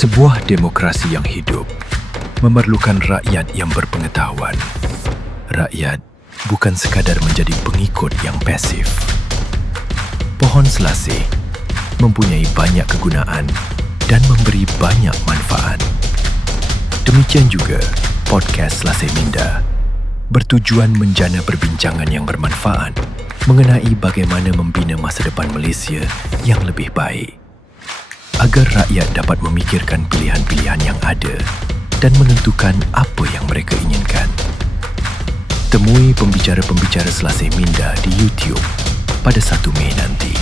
Sebuah demokrasi yang hidup memerlukan rakyat yang berpengetahuan. Rakyat bukan sekadar menjadi pengikut yang pasif. Pohon selasih mempunyai banyak kegunaan dan memberi banyak manfaat. Demikian juga podcast Selasih Minda bertujuan menjana perbincangan yang bermanfaat mengenai bagaimana membina masa depan Malaysia yang lebih baik, agar rakyat dapat memikirkan pilihan-pilihan yang ada dan menentukan apa yang mereka inginkan. Temui pembicara-pembicara Selasih Minda di YouTube pada 1 Mei nanti.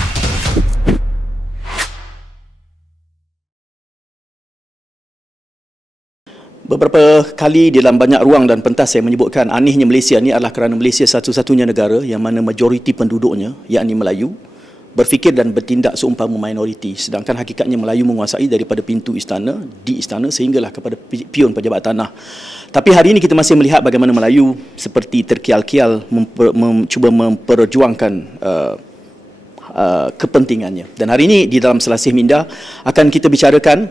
Beberapa kali di dalam banyak ruang dan pentas saya menyebutkan anehnya Malaysia ni adalah kerana Malaysia satu-satunya negara yang mana majoriti penduduknya, yakni Melayu, berfikir dan bertindak seumpama minoriti, sedangkan hakikatnya Melayu menguasai daripada pintu istana, di istana sehinggalah kepada pion pejabat tanah. Tapi hari ini kita masih melihat bagaimana Melayu seperti terkial-kial cuba memperjuangkan kepentingannya. Dan hari ini di dalam Selasih Minda akan kita bicarakan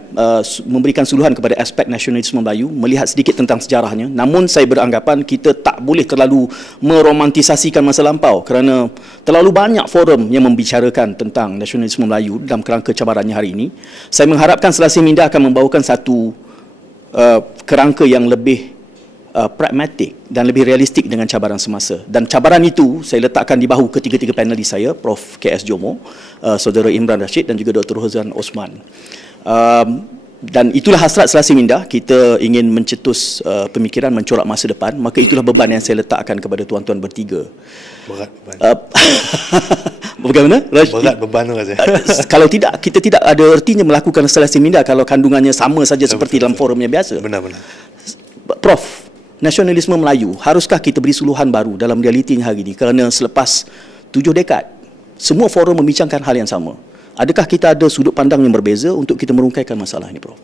memberikan suluhan kepada aspek nasionalisme Melayu, melihat sedikit tentang sejarahnya. Namun saya beranggapan kita tak boleh terlalu meromantisasikan masa lampau kerana terlalu banyak forum yang membicarakan tentang nasionalisme Melayu dalam kerangka cabarannya hari ini. Saya mengharapkan Selasih Minda akan membawakan satu kerangka yang lebih pragmatik dan lebih realistik dengan cabaran semasa. Dan cabaran itu saya letakkan di bahu ketiga-tiga panelis saya, Prof. KS Jomo, Saudara Imran Rashid dan juga Dr. Hozan Osman. Dan itulah hasrat Selasih Minda, kita ingin mencetus pemikiran, mencorak masa depan. Maka itulah beban yang saya letakkan kepada tuan-tuan bertiga. Berat. Bagaimana? Berat beban tu rasanya. Kalau tidak, kita tidak ada artinya melakukan Selasih Minda kalau kandungannya sama saja seperti dalam forum yang biasa. Benar-benar. Prof, nasionalisme Melayu, haruskah kita beri suluhan baru dalam realitinya hari ini? Kerana selepas 7 dekad, semua forum membincangkan hal yang sama. Adakah kita ada sudut pandang yang berbeza untuk kita merungkaikan masalah ini, Prof?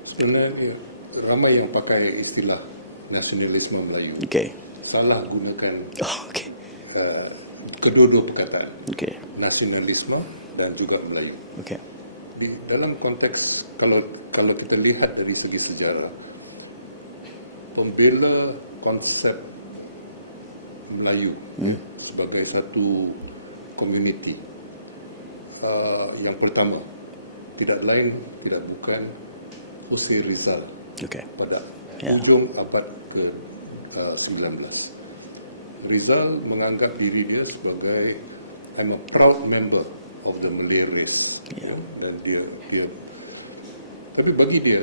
Sebenarnya ramai yang pakai istilah nasionalisme Melayu. Okey. Salah gunakan Okey. kedua-dua perkataan. Okey. Nasionalisme dan juga Melayu. Okey. Di dalam konteks kalau kita lihat dari segi sejarah, pembela konsep Melayu sebagai satu komuniti yang pertama tidak lain tidak bukan Jose Rizal pada ujung abad ke-19. Rizal menganggap diri dia sebagai I'm a proud member of the Malay race, dan dia tapi bagi dia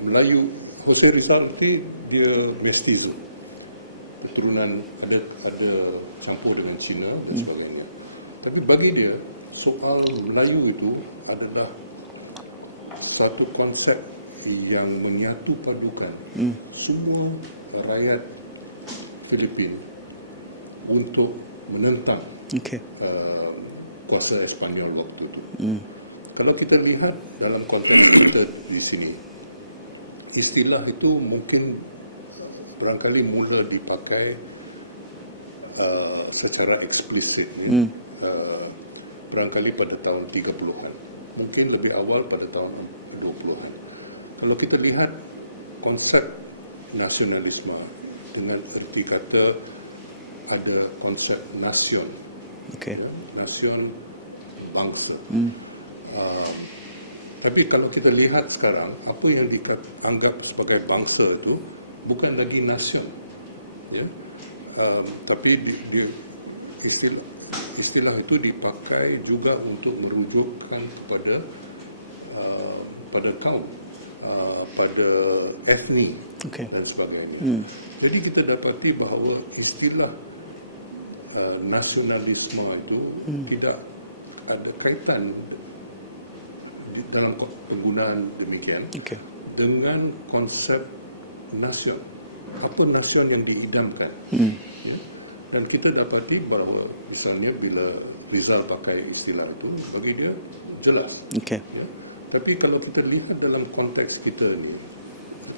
Melayu, Jose Rizal itu dia mestizo, keturunan ada campur dengan Cina dan sebagainya. Tapi bagi dia soal Melayu itu adalah satu konsep yang menyatu padukan semua rakyat Filipin untuk menentang kuasa Espanyol waktu itu. Kalau kita lihat dalam konteks kita di sini, istilah itu mungkin barangkali mula dipakai secara eksplisit barangkali pada tahun 30-an, mungkin lebih awal pada tahun 20-an. Kalau kita lihat konsep nasionalisme dengan erti kata ada konsep nasion, nasion bangsa. Tapi kalau kita lihat sekarang, apa yang dianggap sebagai bangsa itu bukan lagi nasion, tapi istilah itu dipakai juga untuk merujukkan kepada pada kaum, pada etni dan sebagainya. Jadi kita dapati bahawa istilah nasionalisme itu tidak ada kaitan dalam penggunaan demikian dengan konsep nasion. Apa nasion yang diidamkan? Dan kita dapati bahawa misalnya bila Rizal pakai istilah itu, bagi dia jelas. Tapi kalau kita lihat dalam konteks kita ni,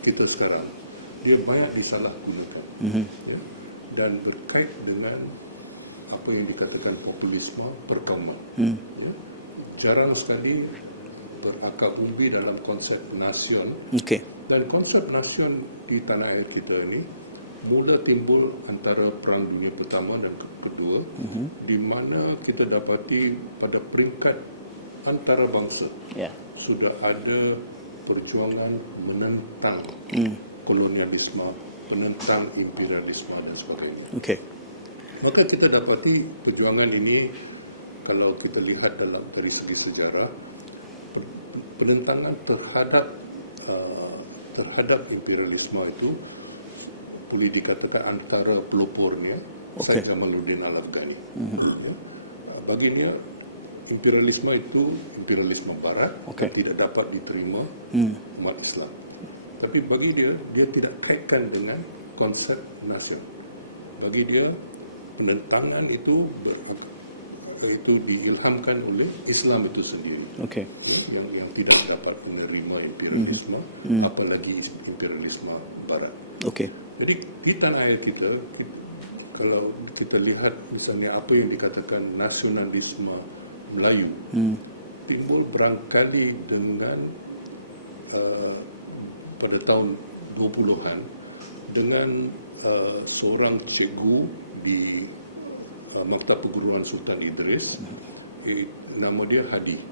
kita sekarang, dia banyak disalahgunakan. Dan berkait dengan apa yang dikatakan populisme perkauman. Jarang sekali berakar umbi dalam konsep nasion. Okey. Dan konsep nasion di tanah air kita ini mula timbul antara Perang Dunia Pertama dan Kedua, di mana kita dapati pada peringkat antarabangsa Ya. sudah ada perjuangan menentang kolonialisme, penentang imperialisme dan sebagainya. Okey. Maka kita dapati perjuangan ini, kalau kita lihat dari segi sejarah, penentangan terhadap imperialisme itu boleh dikatakan antara pelopornya Syed Jamaluddin Al-Afghani. Ya. Baginya imperialisme itu imperialisme barat dan tidak dapat diterima umat Islam. Tapi bagi dia tidak kaitkan dengan konsep nasion. Bagi dia penentangan itu diilhamkan oleh Islam itu sendiri. Okey. Ya, yang tidak dapat menerima imperialisme, apalagi imperialisme barat. Okey. Jadi di tanah air kita, kalau kita lihat misalnya apa yang dikatakan nasionalisme Melayu, timbul barangkali dengan pada tahun 20-an dengan seorang cikgu di Maktab Perguruan Sultan Idris, nama dia Hadi,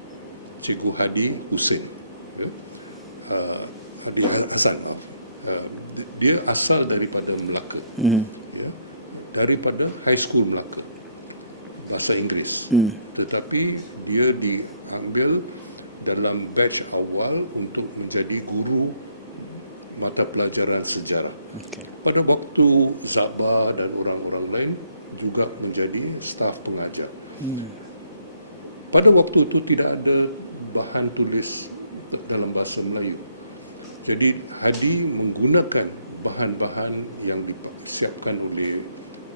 Cikgu Hadi Hussein, ya? Hadi Hasan, maaf. Dia asal daripada Melaka, ya, daripada High School Melaka, bahasa Inggeris, tetapi dia diambil dalam batch awal untuk menjadi guru mata pelajaran sejarah. Pada waktu Zabah dan orang-orang lain juga menjadi staf pengajar. Pada waktu itu tidak ada bahan tulis dalam bahasa Melayu. Jadi Hadi menggunakan bahan-bahan yang disiapkan oleh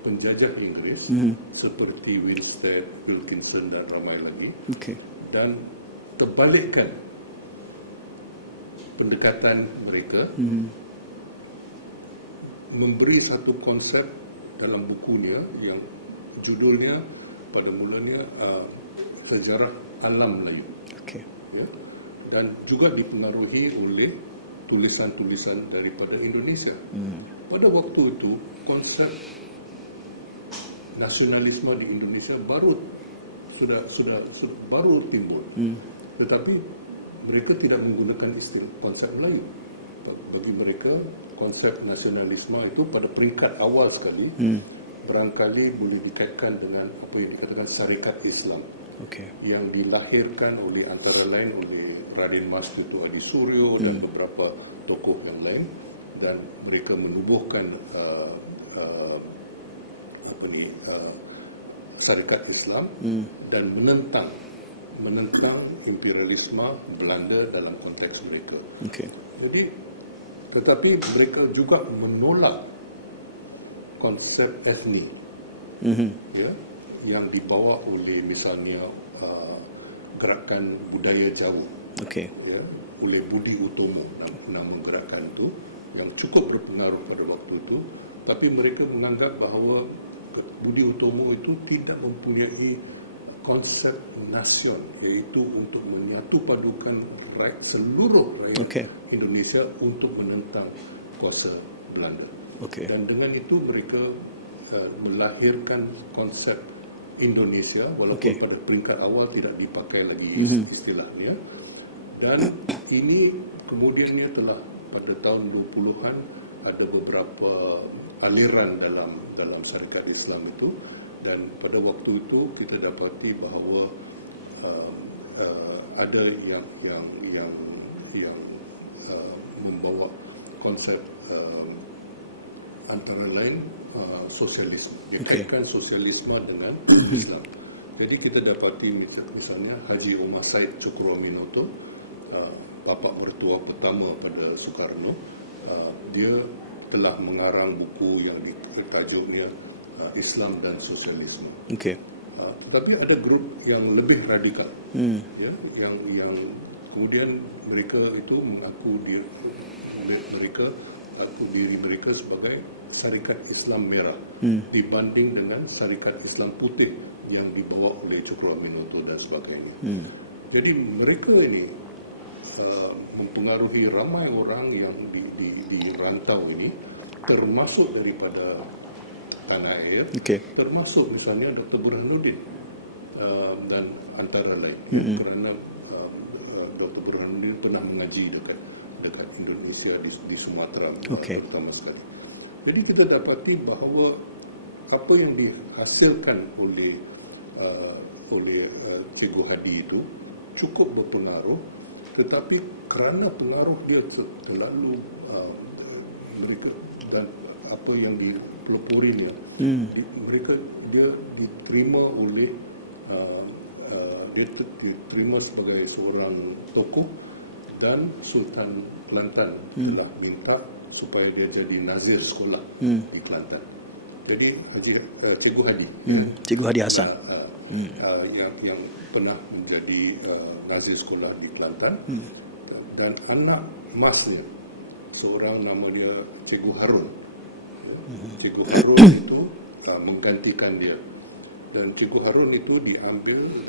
penjajah Inggeris seperti Winstead, Wilkinson dan ramai lagi, dan terbalikkan pendekatan mereka, memberi satu konsep dalam bukunya yang judulnya pada mulanya Sejarah Alam Melayu, ya, dan juga dipengaruhi oleh tulisan-tulisan daripada Indonesia. Pada waktu itu konsep nasionalisme di Indonesia sudah baru timbul, tetapi mereka tidak menggunakan istilah konsep Melayu. Bagi mereka konsep nasionalisme itu pada peringkat awal sekali barangkali boleh dikaitkan dengan apa yang dikatakan Syarikat Islam, yang dilahirkan oleh antara lain oleh Raden Mas Tutu Adi Suryo dan beberapa tokoh yang lain, dan mereka menubuhkan Syarikat Islam dan menentang imperialisme Belanda dalam konteks mereka. Jadi tetapi mereka juga menolak konsep etni, ya, yang dibawa oleh misalnya gerakan budaya Jawa, ya, oleh Budi Utomo, nama gerakan itu yang cukup berpengaruh pada waktu itu. Tapi mereka menganggap bahawa Budi Utomo itu tidak mempunyai konsep nasion, iaitu untuk menyatu padukan seluruh rakyat Indonesia untuk menentang kuasa Belanda. Dan dengan itu mereka melahirkan konsep Indonesia, walaupun pada peringkat awal tidak dipakai lagi istilahnya. Dan ini kemudiannya telah pada tahun 20-an ada beberapa aliran dalam Syarikat Islam itu, dan pada waktu itu kita dapati bahawa ada yang membawa konsep antara lain sosialisme. Dia kaitkan sosialisme dengan Islam. Jadi kita dapati misalnya Haji Omar Said Cokroaminoto, bapa mertua pertama pada Soekarno, dia telah mengarang buku yang tajuknya Islam dan Sosialisme. Tetapi ada grup yang lebih radikal, ya, yang kemudian mereka itu mengaku diri mereka sebagai Syarikat Islam Merah dibanding dengan Syarikat Islam Putih yang dibawa oleh Cokroaminoto dan sebagainya. Jadi mereka ini mempengaruhi ramai orang yang di rantau ini, termasuk daripada tanah air, termasuk misalnya Dr. Burhanuddin dan antara lain, kerana Dr. Burhanuddin pernah mengaji dekat Indonesia di Sumatera, terutama sekali. Jadi kita dapati bahawa apa yang dihasilkan oleh Cikgu Hadi itu cukup berpengaruh, tetapi kerana pengaruh dia terlalu mereka dan apa yang dipeloporinya, dia diterima oleh dia diterima sebagai seorang tokoh, dan Sultan Kelantan telah minta supaya dia jadi nazir sekolah di Kelantan. Jadi Cikgu Hadi, Cikgu Hadi Hasan, yang pernah menjadi nazir sekolah di Kelantan, dan anak masnya seorang nama dia Cikgu Harun. Cikgu Harun itu menggantikan dia, dan Cikgu Harun itu diambil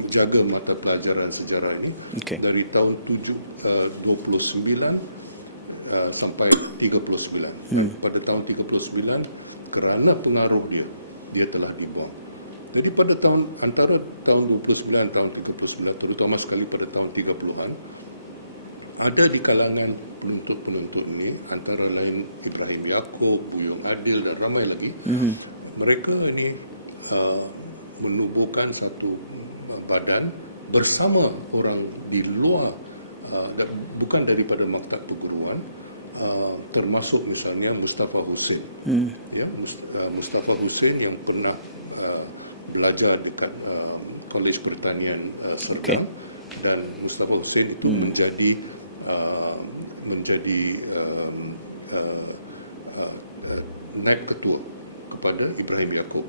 menjaga mata pelajaran sejarah ini dari tahun 29 sampai 39. Dan pada tahun 39, kerana pengaruh dia telah dibuang. Jadi pada antara tahun 29 tahun 39, terutama sekali pada tahun 30-an, ada di kalangan penuntut-penuntut ini, antara lain Ibrahim Yaakob, Buyung Adil dan ramai lagi, mereka ini menubuhkan satu badan bersama orang di luar, bukan daripada maktab perguruan, termasuk misalnya Mustafa Hussein. Mustafa Hussein yang pernah belajar dekat Kolej Pertanian Serdang, dan Mustafa Hussein itu menjadi naib ketua kepada Ibrahim Yaakob,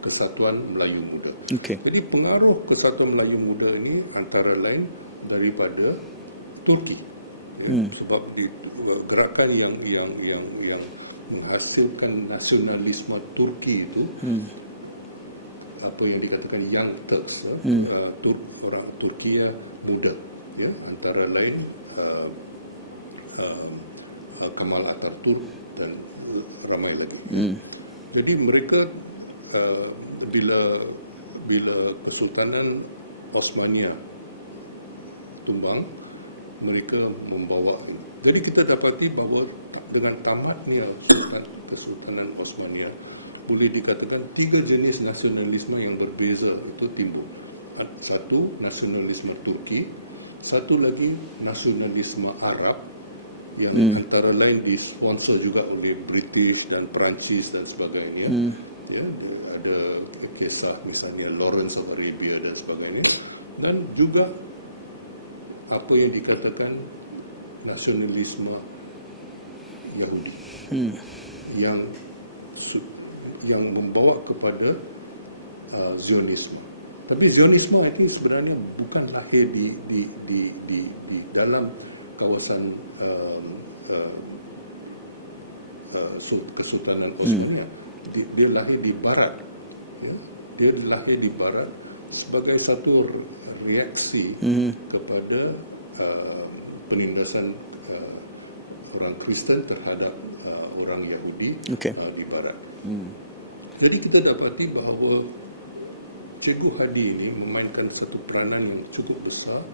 Kesatuan Melayu Muda. Jadi pengaruh Kesatuan Melayu Muda ini antara lain daripada Turki, sebab gerakan yang menghasilkan nasionalisme Turki itu, apa yang dikatakan Young Turks, orang Turkiya muda, antara lain Kamal Atatürk dan ramai lagi. Jadi mereka bila Kesultanan Osmania tumbang, mereka membawa ini. Jadi kita dapati bahawa dengan tamatnya Kesultanan Osmania, boleh dikatakan 3 jenis nasionalisme yang berbeza itu timbul. Satu, nasionalisme Turki. Satu lagi, nasionalisme Arab, yang antara lain disponsor juga oleh British dan Perancis dan sebagainya. Ada kisah misalnya Lawrence of Arabia dan sebagainya. Dan juga apa yang dikatakan nasionalisme Yahudi, yang membawa kepada Zionisme. Tapi Zionisme ini sebenarnya bukan lahir di dalam kawasan Kesultanan Osmania. Dia lahir di barat, dia lahir di barat sebagai satu reaksi kepada penindasan orang Kristen terhadap orang Yahudi di barat. Jadi kita dapati bahawa Cikgu Hadi ini memainkan satu peranan yang cukup besar,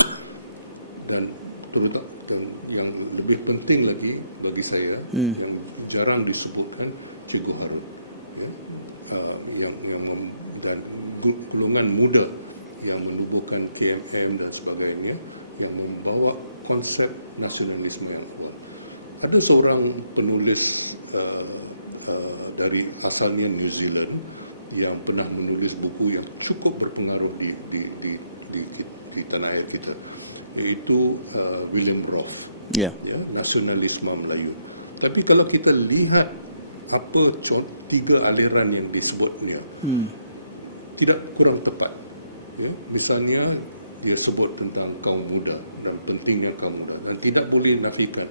dan terutama, dan yang lebih penting lagi bagi saya, yang jarang disebutkan, Cikgu Harun, dan golongan muda yang menubuhkan KMM dan sebagainya, yang membawa konsep nasionalisme yang awal. Ada seorang penulis dari asalnya New Zealand yang pernah menulis buku yang cukup berpengaruh di tanah air kita, iaitu William Roth, nasionalisme Melayu. Tapi kalau kita lihat apa 3 aliran yang disebutnya, tidak kurang tepat. Misalnya dia sebut tentang kaum muda dan pentingnya kaum muda, dan tidak boleh nafikan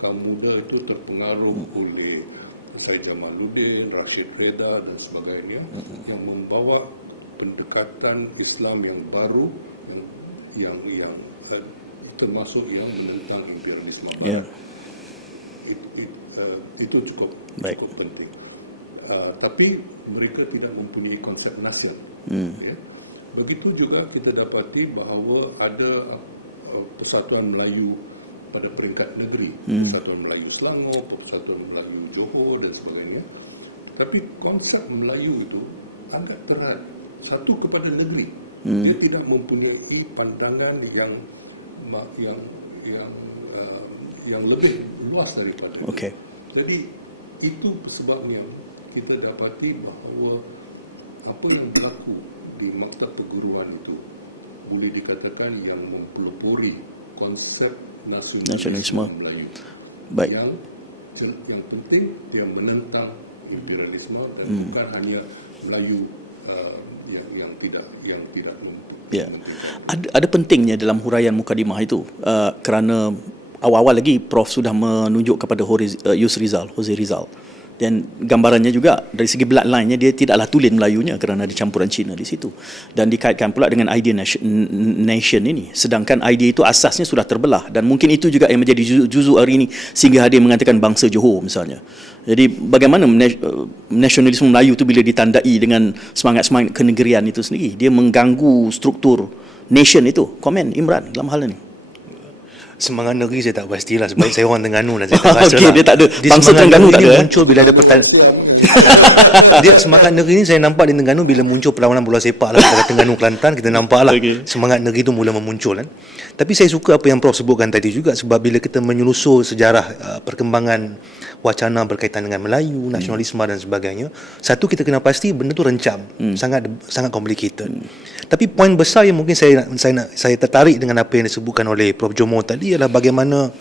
kaum muda itu terpengaruh oleh Syed Jamaluddin, Rashid Reda dan sebagainya, yang membawa pendekatan Islam yang baru, termasuk yang menentang imperialisme Barat. Itu cukup penting. Tapi mereka tidak mempunyai konsep nation. Ya. Begitu juga kita dapati bahawa ada Persatuan Melayu pada peringkat negeri, Persatuan Melayu Selangor, Persatuan Melayu Johor dan sebagainya. Tapi konsep Melayu itu agak terhad satu kepada negeri. Dia tidak mempunyai pandangan yang lebih luas daripada itu. Jadi itu sebabnya kita dapati bahawa apa yang berlaku di maktab perguruan itu boleh dikatakan yang mempelopori konsep nasionalisme Melayu. Yang penting dia menentang imperialisme dan bukan hanya Melayu yang tidak mementingkan. Ada pentingnya dalam huraian mukadimah itu kerana awal-awal lagi Prof sudah menunjuk kepada Hosea Rizal. Dan gambarannya juga dari segi bloodline-nya dia tidaklah tulen Melayunya kerana ada campuran Cina di situ. Dan dikaitkan pula dengan idea nation ini. Sedangkan idea itu asasnya sudah terbelah dan mungkin itu juga yang menjadi juzuk hari ini sehingga dia mengatakan bangsa Johor misalnya. Jadi bagaimana nasionalisme Melayu itu bila ditandai dengan semangat-semangat kenegerian itu sendiri, dia mengganggu struktur nation itu. Komen Imran dalam hal ini. Semangat negeri saya tak pastilah sebab saya orang Terengganu dan saya tak rasa okay, dia tak ada bangsa Terengganu tak ada. Muncul bila ada orang Siam kan. Dia semangat negeri ni saya nampak di Terengganu bila muncul perlawanan bola sepak lah pada Terengganu Kelantan, kita nampak lah semangat negeri tu mula memuncul kan. Tapi saya suka apa yang Prof sebutkan tadi juga, sebab bila kita menyelusur sejarah perkembangan wacana berkaitan dengan Melayu, nasionalisme dan sebagainya, satu kita kena pasti benda tu rencam, sangat complicated. Tapi poin besar yang mungkin saya tertarik dengan apa yang disebutkan oleh Prof Jomo tadi adalah bagaimana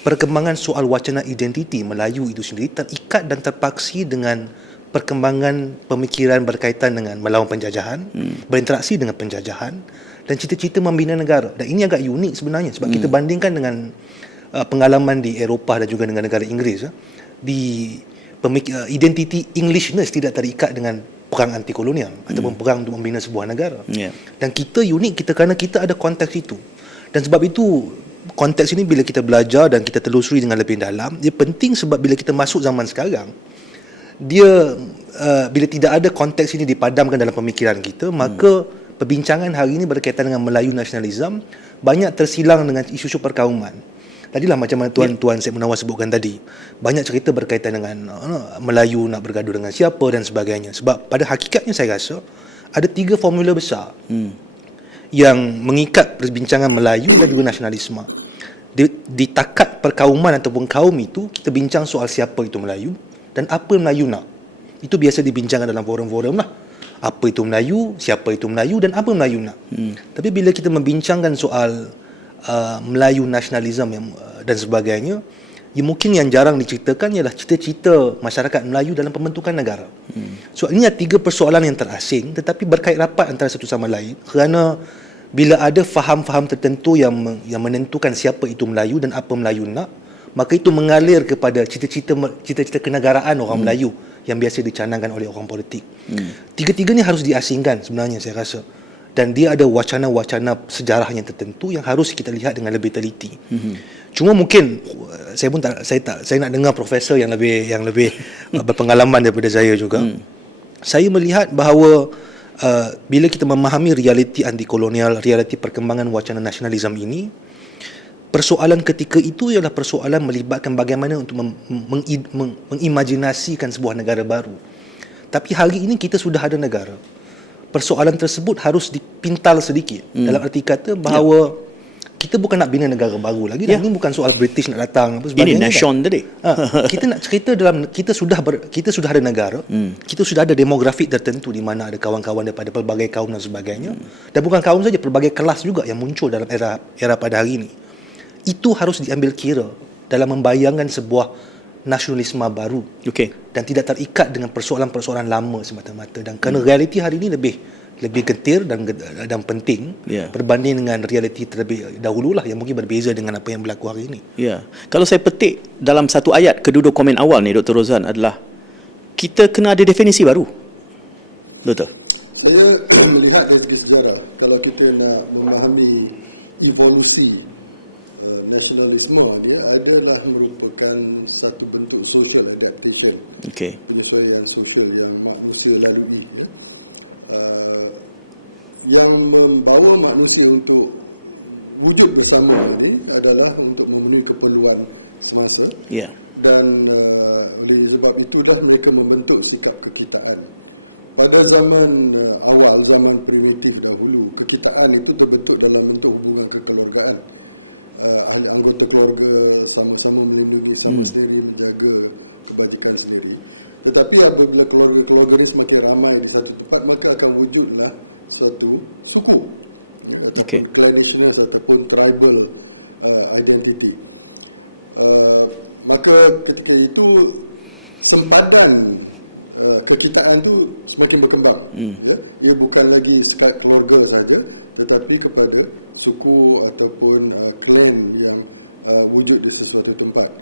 perkembangan soal wacana identiti Melayu itu sendiri terikat dan terpaksi dengan perkembangan pemikiran berkaitan dengan melawan penjajahan, berinteraksi dengan penjajahan dan cita-cita membina negara. Dan ini agak unik sebenarnya sebab kita bandingkan dengan pengalaman di Eropah dan juga dengan negara Inggeris. Di identiti Englishness tidak terikat dengan perang anti kolonial ataupun perang untuk membina sebuah negara. Dan kita unik kerana kita ada konteks itu. Dan sebab itu konteks ini bila kita belajar dan kita telusuri dengan lebih dalam, dia penting sebab bila kita masuk zaman sekarang, dia bila tidak ada konteks ini dipadamkan dalam pemikiran kita, maka perbincangan hari ini berkaitan dengan Melayu nasionalisme banyak tersilang dengan isu-isu perkauman. Tadilah macam mana Tuan Syed Munawar sebutkan tadi, banyak cerita berkaitan dengan Melayu nak bergaduh dengan siapa dan sebagainya. Sebab pada hakikatnya saya rasa ada 3 formula besar yang mengikat perbincangan Melayu dan juga nasionalisme. Di takat perkauman ataupun kaum itu, kita bincang soal siapa itu Melayu dan apa Melayu nak. Itu biasa dibincangkan dalam forum-forum lah. Apa itu Melayu, siapa itu Melayu dan apa Melayu nak. Tapi bila kita membincangkan soal Melayu nasionalisme dan sebagainya, mungkin yang jarang diceritakan ialah cita-cita masyarakat Melayu dalam pembentukan negara. So ini ada 3 persoalan yang terasing tetapi berkait rapat antara satu sama lain, kerana bila ada faham-faham tertentu yang menentukan siapa itu Melayu dan apa Melayu nak, maka itu mengalir kepada cita-cita kenegaraan orang Melayu yang biasa dicanangkan oleh orang politik. Tiga-tiganya harus diasingkan sebenarnya saya rasa. Dan dia ada wacana-wacana sejarah yang tertentu yang harus kita lihat dengan lebih teliti. Cuma mungkin saya nak dengar profesor yang lebih berpengalaman daripada saya juga. Saya melihat bahawa bila kita memahami realiti anti kolonial, realiti perkembangan wacana nasionalisme ini, persoalan ketika itu ialah persoalan melibatkan bagaimana untuk mengimajinasikan sebuah negara baru. Tapi hari ini kita sudah ada negara. Persoalan tersebut harus dipintal sedikit, dalam arti kata bahawa kita bukan nak bina negara baru lagi, dan ini bukan soal British nak datang apa sebagainya. Ini nation tadi. Kita nak cerita dalam kita sudah ada negara, kita sudah ada demografik tertentu di mana ada kawan-kawan daripada pelbagai kaum dan sebagainya. Dan bukan kaum saja, pelbagai kelas juga yang muncul dalam era pada hari ini. Itu harus diambil kira dalam membayangkan sebuah nasionalisme baru, dan tidak terikat dengan persoalan-persoalan lama semata-mata. Dan kerana realiti hari ini lebih getir dan penting berbanding dengan realiti terlebih dahulu lah yang mungkin berbeza dengan apa yang berlaku hari ini. Kalau saya petik dalam satu ayat kedua komen awal ni Dr. Rozan adalah kita kena ada definisi baru. Betul. Saya melihat dari segi sejarah, kalau kita nak memahami evolusi nasionalisme ni adalah merupakan satu bentuk social adaptation, penyesuaian sosial yang manusia lalui, ya. Yang membawa manusia untuk wujud bersama ni adalah untuk memenuhi keperluan semasa, dan oleh sebab itulah mereka membentuk sikap kekitaan. Pada zaman awal, zaman primitif dahulu, kekitaan itu terbentuk dalam bentuk hubungan kekeluargaan. Ahli anggota keluarga sama-sama melindungi sama sendiri, menjaga kebajikan sendiri. Tetapi apabila keluarga-keluarga ini semakin ramai di satu tempat, maka akan wujudlah suatu suku, ya, ataupun clannishness ataupun tribal identity. Maka ketika itu sempadan kekitaan tu semakin berkembang, ya. Ia bukan lagi sekat keluarga saja, tetapi kepada suku ataupun klan yang wujud di sesuatu tempat.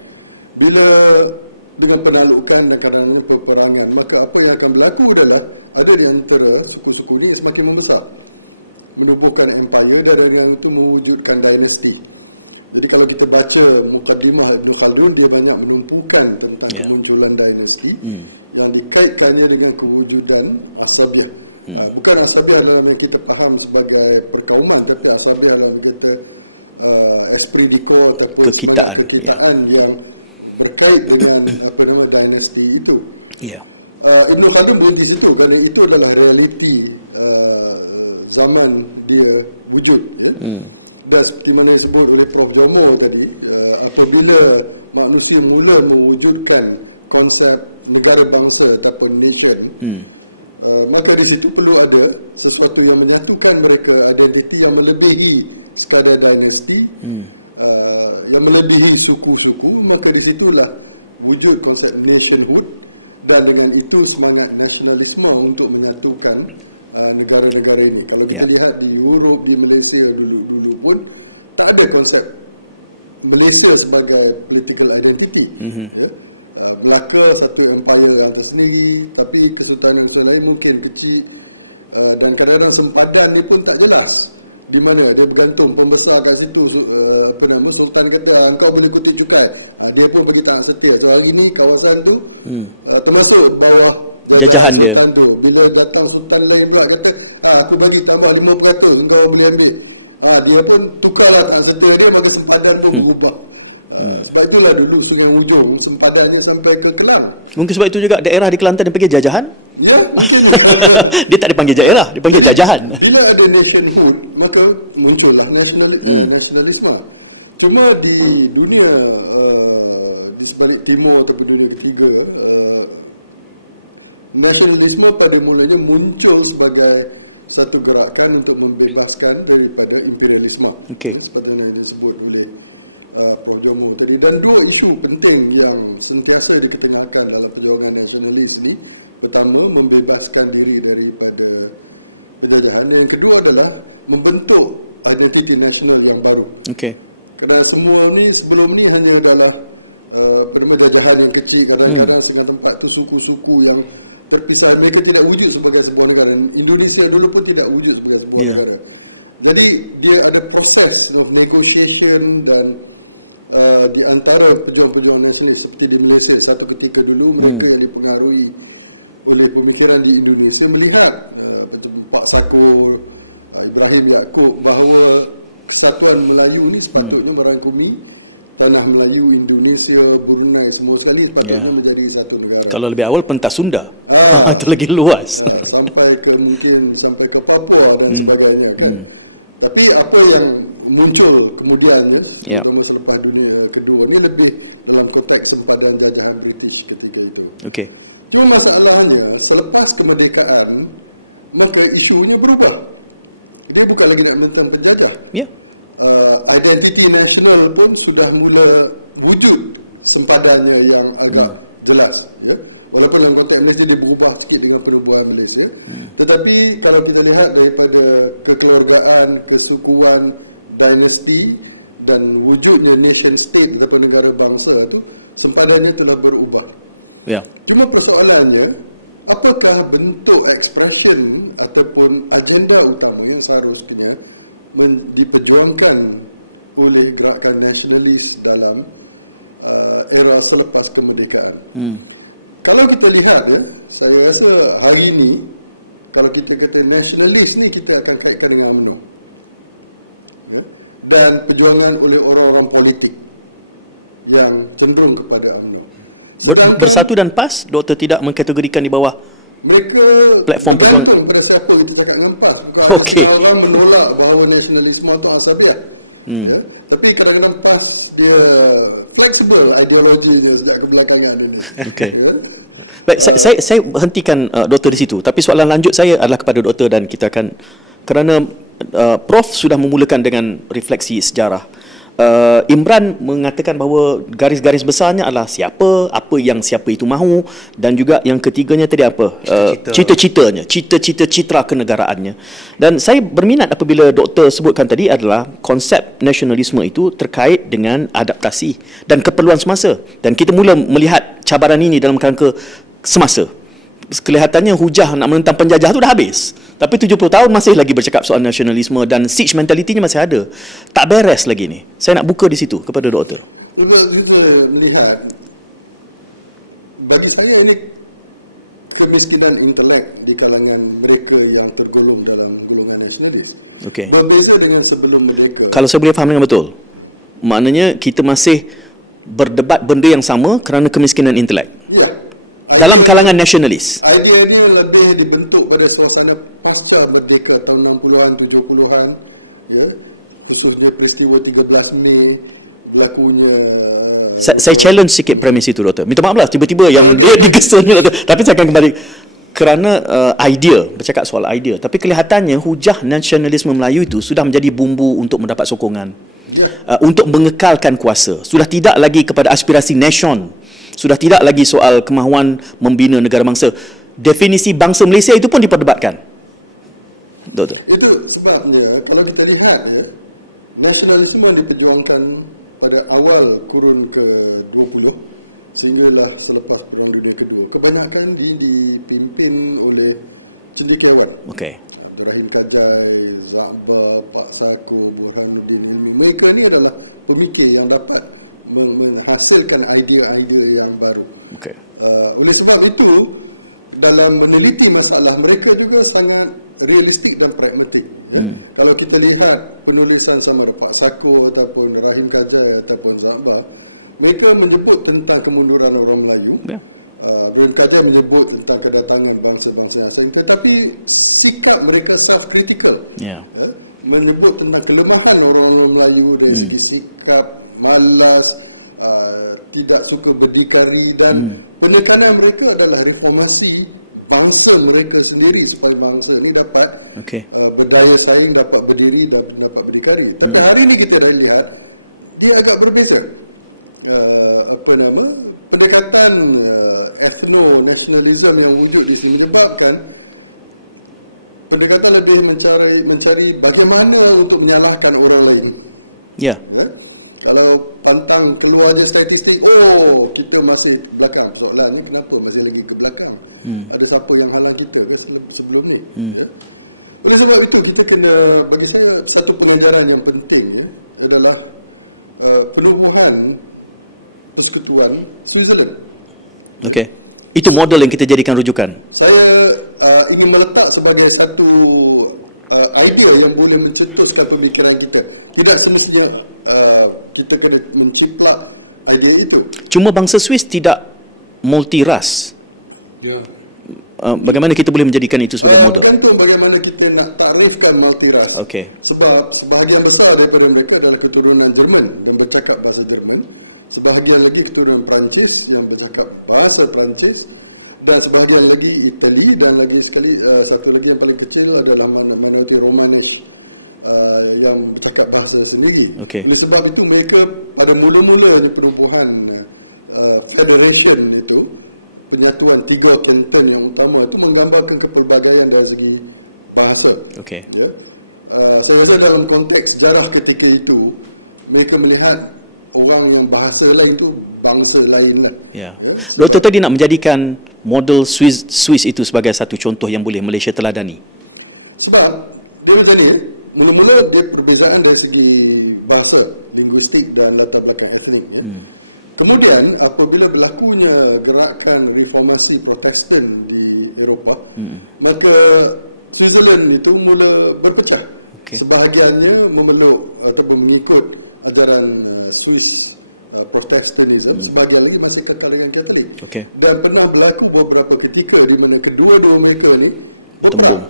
Bila dengan penaklukan dan kadang-kadang peperangan, maka apa yang akan berlaku adalah ada di antara suku-suku ini semakin membesar, menubuhkan empire, dan dengan itu mewujudkan dinasti. Jadi kalau kita baca Muqaddimah Ibn Khaldun, dia banyak menumpukan tentang kemunculan dinasti yang dikaitkannya dengan kewujudan asabiah. Bukan asabiah dalam yang kita faham sebagai perkauman, tapi asabiah dalam kata esprit de corps ataupun semangat kekitaan yang berkait dengan dinasti itu. Ibn Khaldun berhenti situ kerana itu adalah realiti zaman dia wujud, ya. Dan seperti mana disebut oleh Prof. Jomo tadi, apabila manusia mula mewujudkan konsep negara bangsa ataupun nation, maka di situ perlu ada sesuatu yang menyatukan mereka, identiti yang melebihi sekadar dinasti, yang melebihi suku-suku. Maka di situlah wujud konsep nationhood, dan dengan itu semangat nasionalisme untuk menyatukan negara-negara ini. Kalau kita lihat di Europe, di Malaysia dulu-dulu pun tak ada konsep Malaysia sebagai political identity, ya. Melaka satu empire yang tersendiri, tapi kesultanan-kesultanan lain mungkin kecil, dan kadang-kadang sempadan ni pun tak jelas di mana dia bergantung pembesar kat situ. Sultan kata engkau boleh kutip cukai, dia pun bagi taat setia. So hari ni kawasan tu termasuk bawah jajahan sultan dia. Tu bila datang sultan lain pula kata aku bagi tambah 5%, engkau boleh ambil, dia pun tukarlah taat setia dia, maka sempadan pun berubah. Sebab itulah dulu Sungai Ujong sempadannya sampai ke Kelang. Mungkin sebab itu juga daerah di Kelantan dipanggil jajahan. Ya, mungkin juga. Dia tak dipanggil daerah, dipanggil jadi, jajahan. Bila ada nationhood, maka muncullah nasionalisme. Cuma di dunia di sebalik timur ataupun dunia ketiga, nasionalisme pada mulanya muncul sebagai satu gerakan untuk membebaskan daripada imperialisme, seperti yang disebut oleh Prof. Jomo tadi. Dan dua isu penting yang sentiasa diketengahkan dalam perjuangan nasionalis ni, pertama membebaskan diri daripada penjajahan, dan yang kedua adalah membentuk identiti nasional yang baru. Kerana semua ni sebelum ni hanya adalah jajahan yang kecil, kadang-kadang setengah tempat tu suku-suku yang terpisah, mereka tidak wujud sebagai sebuah negara. Indonesia dulu pun tidak wujud sebagai sebuah negara. Jadi dia ada proses of negotiation dan di antara pejuang-pejuang nasionalis seperti di Malaysia satu ketika dulu, mereka yang dipengaruhi oleh pemikiran di Indonesia melihat Pak Sakur, Ibrahim Yaakob, bahawa kesatuan Melayu ni sepatutnya merangkumi tanah Melayu, Indonesia, Brunei, semua sekali sepatutnya menjadi satu negara. Kalau lebih awal pentas Sunda, itu lagi luas, sampai ke Papua dan sebagainya, kan. Tapi apa yang muncul kemudiannya, terutama selepas dunia kedua ni, lebih dalam konteks sempadan jajahan British ketika itu. Cuma masalahnya selepas kemerdekaan, maka isunya berubah. Dia bukan lagi nak menentang penjajah. Identiti nasional pun sudah mula wujud sempadannya yang agak jelas, ya. Walaupun dalam konteks Malaysia dia berubah sikit dengan penubuhan Malaysia, tetapi kalau kita lihat daripada kekeluargaan, kesukuan, dinasti dan wujudnya nation state ataupun negara bangsa tu, sempadannya telah berubah. Cuma persoalannya, apakah bentuk expression ataupun agenda utama yang seharusnya diperjuangkan oleh gerakan nasionalis dalam era selepas kemerdekaan. Kalau kita lihat ya, saya rasa hari ini kalau kita kata nasionalis ni, kita akan kaitkan dengan UMNO. Ya, dan perjuangan oleh orang-orang politik yang cenderung kepada UMNO. Sedangkan Bersatu dan PAS, doktor tidak mengkategorikan di bawah. mereka Platform bergantung pada siapa kita cakap dengan PAS. Bukan ada setengah orang menolak bahawa nasionalisme itu asabiah. Ya, tapi kadang-kadang PAS dia fleksibel ideologinya sejak kebelakangan ini. Ya. Baik, saya hentikan doktor di situ. Tapi soalan lanjut saya adalah kepada doktor, dan kita akan, kerana Prof sudah memulakan dengan refleksi sejarah. Imran mengatakan bahawa garis-garis besarnya adalah apa yang siapa itu mahu, dan juga yang ketiganya tadi apa? Cita-citanya, cita-cita citra kenegaraannya. Dan saya berminat apabila doktor sebutkan tadi adalah konsep nasionalisme itu terkait dengan adaptasi dan keperluan semasa. Dan kita mula melihat cabaran ini dalam kerangka semasa. Kelihatannya hujah nak menentang penjajah itu dah habis. Tapi 70 tahun masih lagi bercakap soal nasionalisme, dan siege mentality-nya masih ada. Tak beres lagi ni. Saya nak buka di situ kepada doktor. Lepas kita melihat, bagi saya ini kemiskinan intelek di kalangan mereka yang tergolong dalam golongan nasionalis. Okey. Berbeza dengan sebelum merdeka. Kalau saya boleh faham dengan betul, maknanya kita masih berdebat benda yang sama kerana kemiskinan intelek Ya. dalam kalangan nasionalis. Idea ini lebih dibentuk pada suasana pasca merdeka tahun 60-an, 70-an, ya, khususnya peristiwa 13 Mei, berlakunya Saya challenge sikit premis itu, doktor. Minta maaf lah tiba-tiba yang okey. digestanya, doktor. Tapi saya akan kembali kerana idea, bercakap soal idea. Tapi kelihatannya hujah nasionalisme Melayu itu sudah menjadi bumbu untuk mendapat sokongan. Ya. Untuk mengekalkan kuasa. Sudah tidak lagi kepada aspirasi nation. Sudah tidak lagi soal kemahuan membina negara bangsa. Definisi bangsa Malaysia itu pun diperdebatkan. Doktor. Itu sebabnya kalau kita lihat ya, nasionalisme yang diperjuangkan pada awal kurun ke-20 sehinggalah selepas Perang Dunia Kedua, kebanyakan dipimpin oleh cendekiawan. Okey. Abdul Rahim Kajai, Za'ba, Pak Sako, Burhanuddin Ilmi. Mereka ni adalah pemikir yang dapat menghasilkan idea-idea yang baru. Okey. Oleh sebab itu, dalam meneliti masalah, mereka juga sangat realistik dan pragmatik. Ya. Kalau kita lihat penulisan sama ada Pak Sako ataupun Rahim Kajai ataupun Za'ba, mereka menyebut tentang kemunduran orang Melayu. Rahim Kajai menyebut tentang kedatangan bangsa-bangsa asing, tetapi sikap mereka self-critical. Ya, menyebut tentang kelemahan orang-orang Melayu dari segi sikap, malas, tidak suka berdikari, dan penekanan mereka adalah reformasi bangsa mereka sendiri supaya bangsa ni dapat berdaya saing, dapat berdiri dan dapat berdikari. Tapi hari ini kita dah lihat dia agak berbeza. Pendekatan ethno-nationalism yang wujud di sini menyebabkan pendekatan lebih mencari bagaimana untuk menyalahkan orang lain. Ya. Kalau pantang keluar je statistik, kita masih belakang. Persoalannya kenapa masih lagi ke belakang? Ada siapa yang halang kita ke sebelum ni? Ya. Oleh sebab itu kita kena, bagi saya satu pengajaran yang penting ya adalah penubuhan persekutuan Switzerland. Okey. Itu model yang kita jadikan rujukan. Saya ingin meletak sebagai satu idea yang boleh mencetuskan pemikiran kita. Tidak semestinya kita kena menciplak idea itu. Cuma bangsa Swiss tidak multiras. Ya. Bagaimana kita boleh menjadikan itu sebagai model? Bergantung bagaimana kita nak takrifkan multiras. Okey. Sebab sebahagian besar daripada mereka adalah keturunan Jerman dan bercakap bahasa Jerman. Sebahagian lagi keturunan Perancis yang bercakap bahasa Perancis, dan sebahagian lagi Itali, dan lagi sekali satu lagi yang paling kecil adalah minoriti Romanes yang bercakap bahasa sendiri. Okey. Oleh sebab itu mereka pada mula-mulanya penubuhan federation itu, penyatuan tiga kanton yang utama itu menggambarkan kepelbagaian dari segi bahasa. Okey. Ya. Saya rasa dalam konteks sejarah ketika itu mereka melihat orang yang bahasa lain tu bangsa lain lah. Ya. Sebab Doktor tadi nak menjadikan model Swiss itu sebagai satu contoh yang boleh Malaysia teladani. Sebab dia macam ni, mula-mula dia perbezaan dari segi bahasa, linguistik dan latar belakang etnik, ya. Kemudian apabila berlakunya gerakan reformasi Protestan di Eropah, maka Switzerland itu mula berpecah. Sebahagiannya memeluk ataupun mengikut ajaran Swiss Protestanism, sebahagian lagi masih kekal dengan Katolik. Dan pernah berlaku beberapa ketika di mana kedua-dua mereka ni berperang,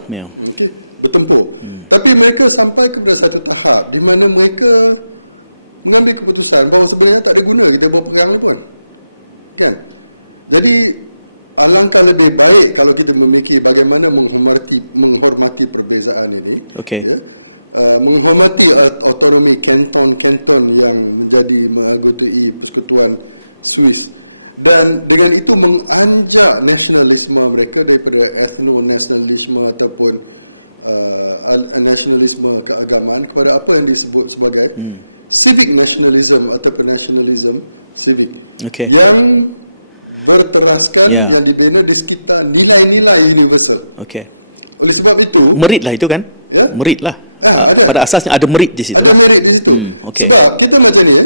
bertempur. Tapi mereka sampai kepada satu tahap di mana mereka mengambil keputusan bahawa sebenarnya tak ada guna kita berperang ni pun, kan? Jadi alangkah lebih baik kalau kita memikir bagaimana menghormati perbezaan ini, ya. Menghormati autonomi kanton-kanton yang menjadi menganggotai persekutuan Swiss, dan dengan itu menganjak nasionalisme mereka daripada ethno-nasionalisme ataupun nasionalisme keagamaan kepada apa yang disebut sebagai civic nationalism ataupun nationalism civic, yang berteraskan, yang dibina di sekitar nilai-nilai universal. Oleh sebab itu, merit lah itu kan, ya, merit lah. Ada. Pada asasnya ada merit di situ. Ada merit di situ. Sebab kita macam ni,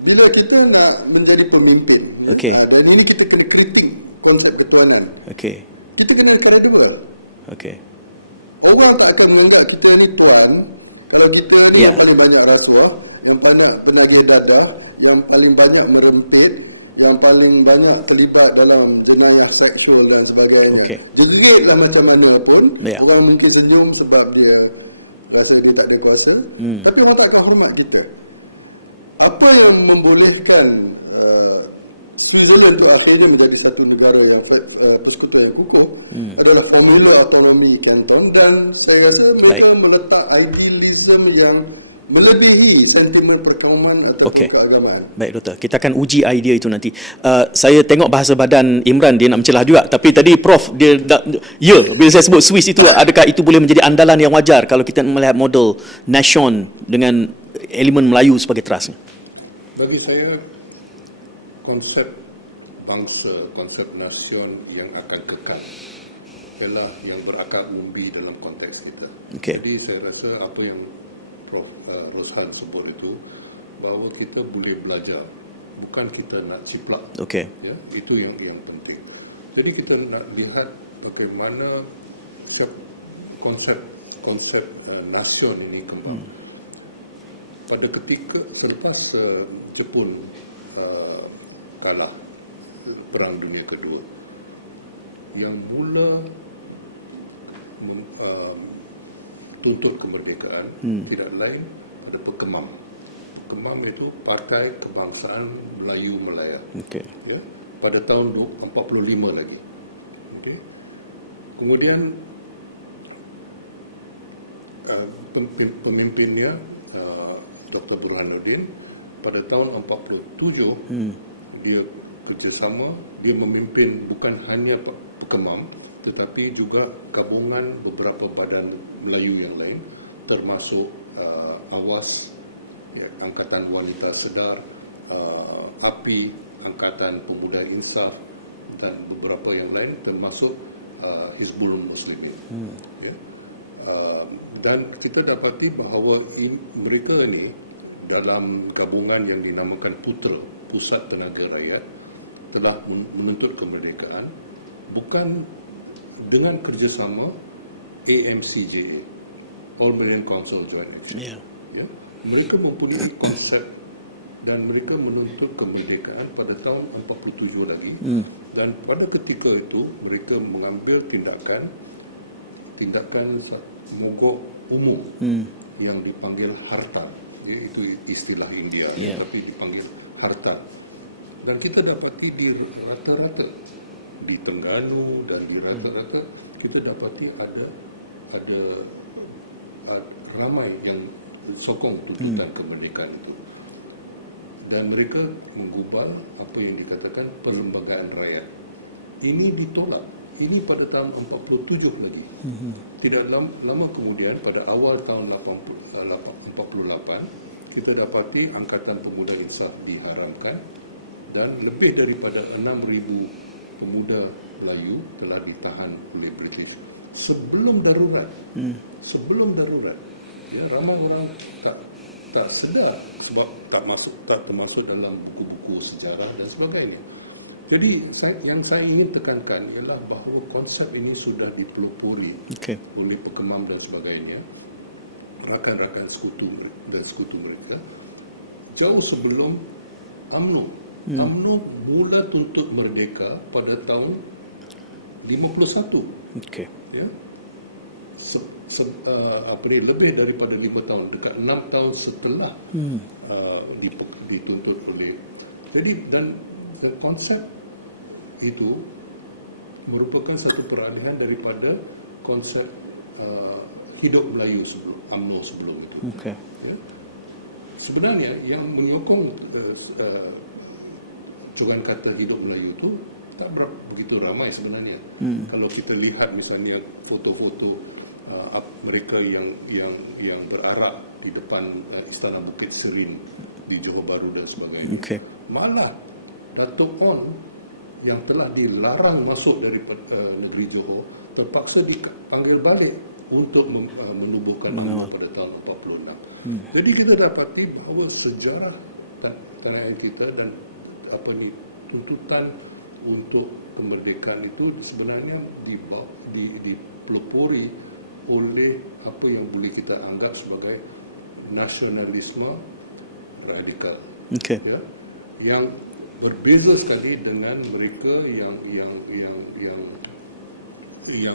bila kita nak menjadi pemimpin, ya, dan ini kita kena kritik konsep ketuanan. Kita kena credible. Orang tak akan menganggap kita ni tuan kalau kita ni yang paling banyak rasuah, yang banyak penagih dadah, yang paling banyak merempit, yang paling banyak terlibat dalam jenayah seksual dan sebagainya. Jeritlah macam mana pun, orang mungkin senyum sebab dia rasa dia tak ada kuasa, tapi orang tak akan hormat kita. Apa yang membolehkan Switzerland tu akhirnya menjadi satu negara yang persekutuan yang kukuh adalah formula autonomi kanton, dan saya rasa mereka meletak idealism yang melebihi sentimen perkauman ataupun keagamaan. Baik Doktor, kita akan uji idea itu nanti. Saya tengok bahasa badan Imran, dia nak mencelah juga, tapi tadi Prof dia bila saya sebut Swiss itu, adakah itu boleh menjadi andalan yang wajar kalau kita melihat model nation dengan elemen Melayu sebagai teras? Bagi saya, konsep bangsa, konsep nasion yang akan kekal ialah yang berakar umbi dalam konteks kita. Jadi saya rasa apa yang Prof Roshan sebut itu, bahawa kita boleh belajar, bukan kita nak ciplak. Ya, itu yang penting. Jadi kita nak lihat bagaimana konsep nasion ini kembang. Pada ketika selepas Jepun kalah Perang Dunia Kedua, yang mula tuntut kemerdekaan tidak lain pada PKMAM. PKMAM itu Partai Kebangsaan Melayu Malaya. Ya, pada tahun 45 lagi. Kemudian pemimpinnya Dr. Burhanuddin pada tahun 47 dia kerjasama, dia memimpin bukan hanya PKMAM tetapi juga gabungan beberapa badan Melayu yang lain, termasuk AWAS, ya, Angkatan Wanita Sedar, API, Angkatan Pemuda Insaf, dan beberapa yang lain, termasuk Hizbul Muslimin. Ya. Dan kita dapati bahawa mereka ini dalam gabungan yang dinamakan PUTRA, Pusat Tenaga Rakyat, telah menuntut kemerdekaan bukan dengan kerjasama AMCJA, All Malaysian Council Joint Action. Ya, mereka mempunyai konsep dan mereka menuntut kemerdekaan pada tahun 47 lagi, dan pada ketika itu mereka mengambil tindakan mogok umum yang dipanggil hartal. Ya, itu istilah India, ya, tapi dipanggil hartal. Dan kita dapati di rata-rata di Terengganu dan di rata-rata kita dapati ada ramai yang sokong tuntutan kemerdekaan itu, dan mereka menggubal apa yang dikatakan perlembagaan rakyat. Ini ditolak. Ini pada tahun 47 lagi. Tidak lama kemudian, pada awal tahun 48, kita dapati Angkatan Pemuda Insaf diharamkan, dan lebih daripada 6,000 pemuda Melayu telah ditahan oleh British sebelum darurat. Sebelum darurat. Ya, ramai orang tak sedar sebab tak termasuk dalam buku-buku sejarah dan sebagainya. Jadi yang saya ingin tekankan ialah bahawa konsep ini sudah dipelopori oleh pekemam dan sebagainya, rakan-rakan sekutu mereka jauh sebelum UMNO. UMNO mula tuntut merdeka pada tahun 51. Ya. Lebih daripada 5 tahun, dekat 6 tahun setelah dituntut oleh. Jadi dan konsep itu merupakan satu peralihan daripada konsep hidup Melayu sebelum UMNO sebelum itu. Ya. Sebenarnya yang menyokong jogan kata hidup Melayu itu tak begitu ramai sebenarnya. Kalau kita lihat misalnya foto-foto mereka yang berarak di depan Istana Bukit Serin di Johor Bahru dan sebagainya. Malah Datuk On yang telah dilarang masuk dari negeri Johor terpaksa dipanggil balik untuk menubuhkan UMNO pada tahun 46. Jadi kita dapati bahawa sejarah tanah air kita dan tuntutan untuk kemerdekaan itu sebenarnya dipelopori oleh apa yang boleh kita anggap sebagai nasionalisme radikal. Ya, yang berbeza sekali dengan mereka yang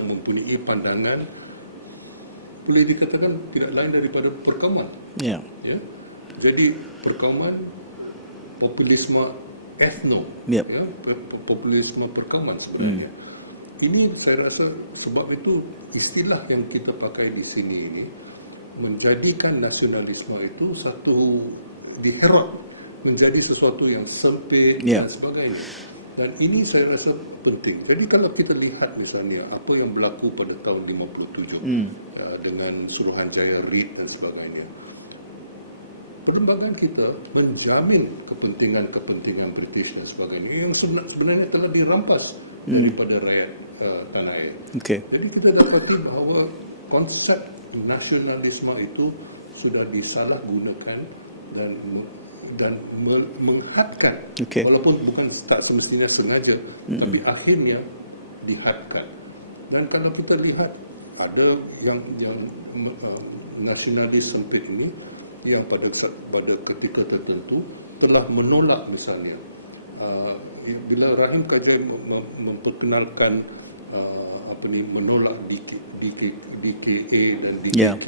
mempunyai pandangan boleh dikatakan tidak lain daripada perkauman. Ya. Jadi perkauman, populisme ethno, ya, populisme perkauman sebenarnya. Ini saya rasa sebab itu istilah yang kita pakai di sini ini menjadikan nasionalisme itu satu diherot menjadi sesuatu yang sempit dan sebagainya. Dan ini saya rasa penting. Jadi kalau kita lihat misalnya apa yang berlaku pada tahun 57 dengan Suruhanjaya Reid dan sebagainya, perlembagaan kita menjamin kepentingan British dan sebagainya yang sebenarnya telah dirampas daripada rakyat tanah air. Jadi kita dapati bahawa konsep nasionalisme itu sudah disalahgunakan dan menghadkan, walaupun bukan tak semestinya sengaja, tapi akhirnya dihadkan. Dan kalau kita lihat ada yang nasionalis sempit ini yang pada ketika tertentu telah menolak misalnya bila Rahim Kajai memperkenalkan menolak DKA dan DKK,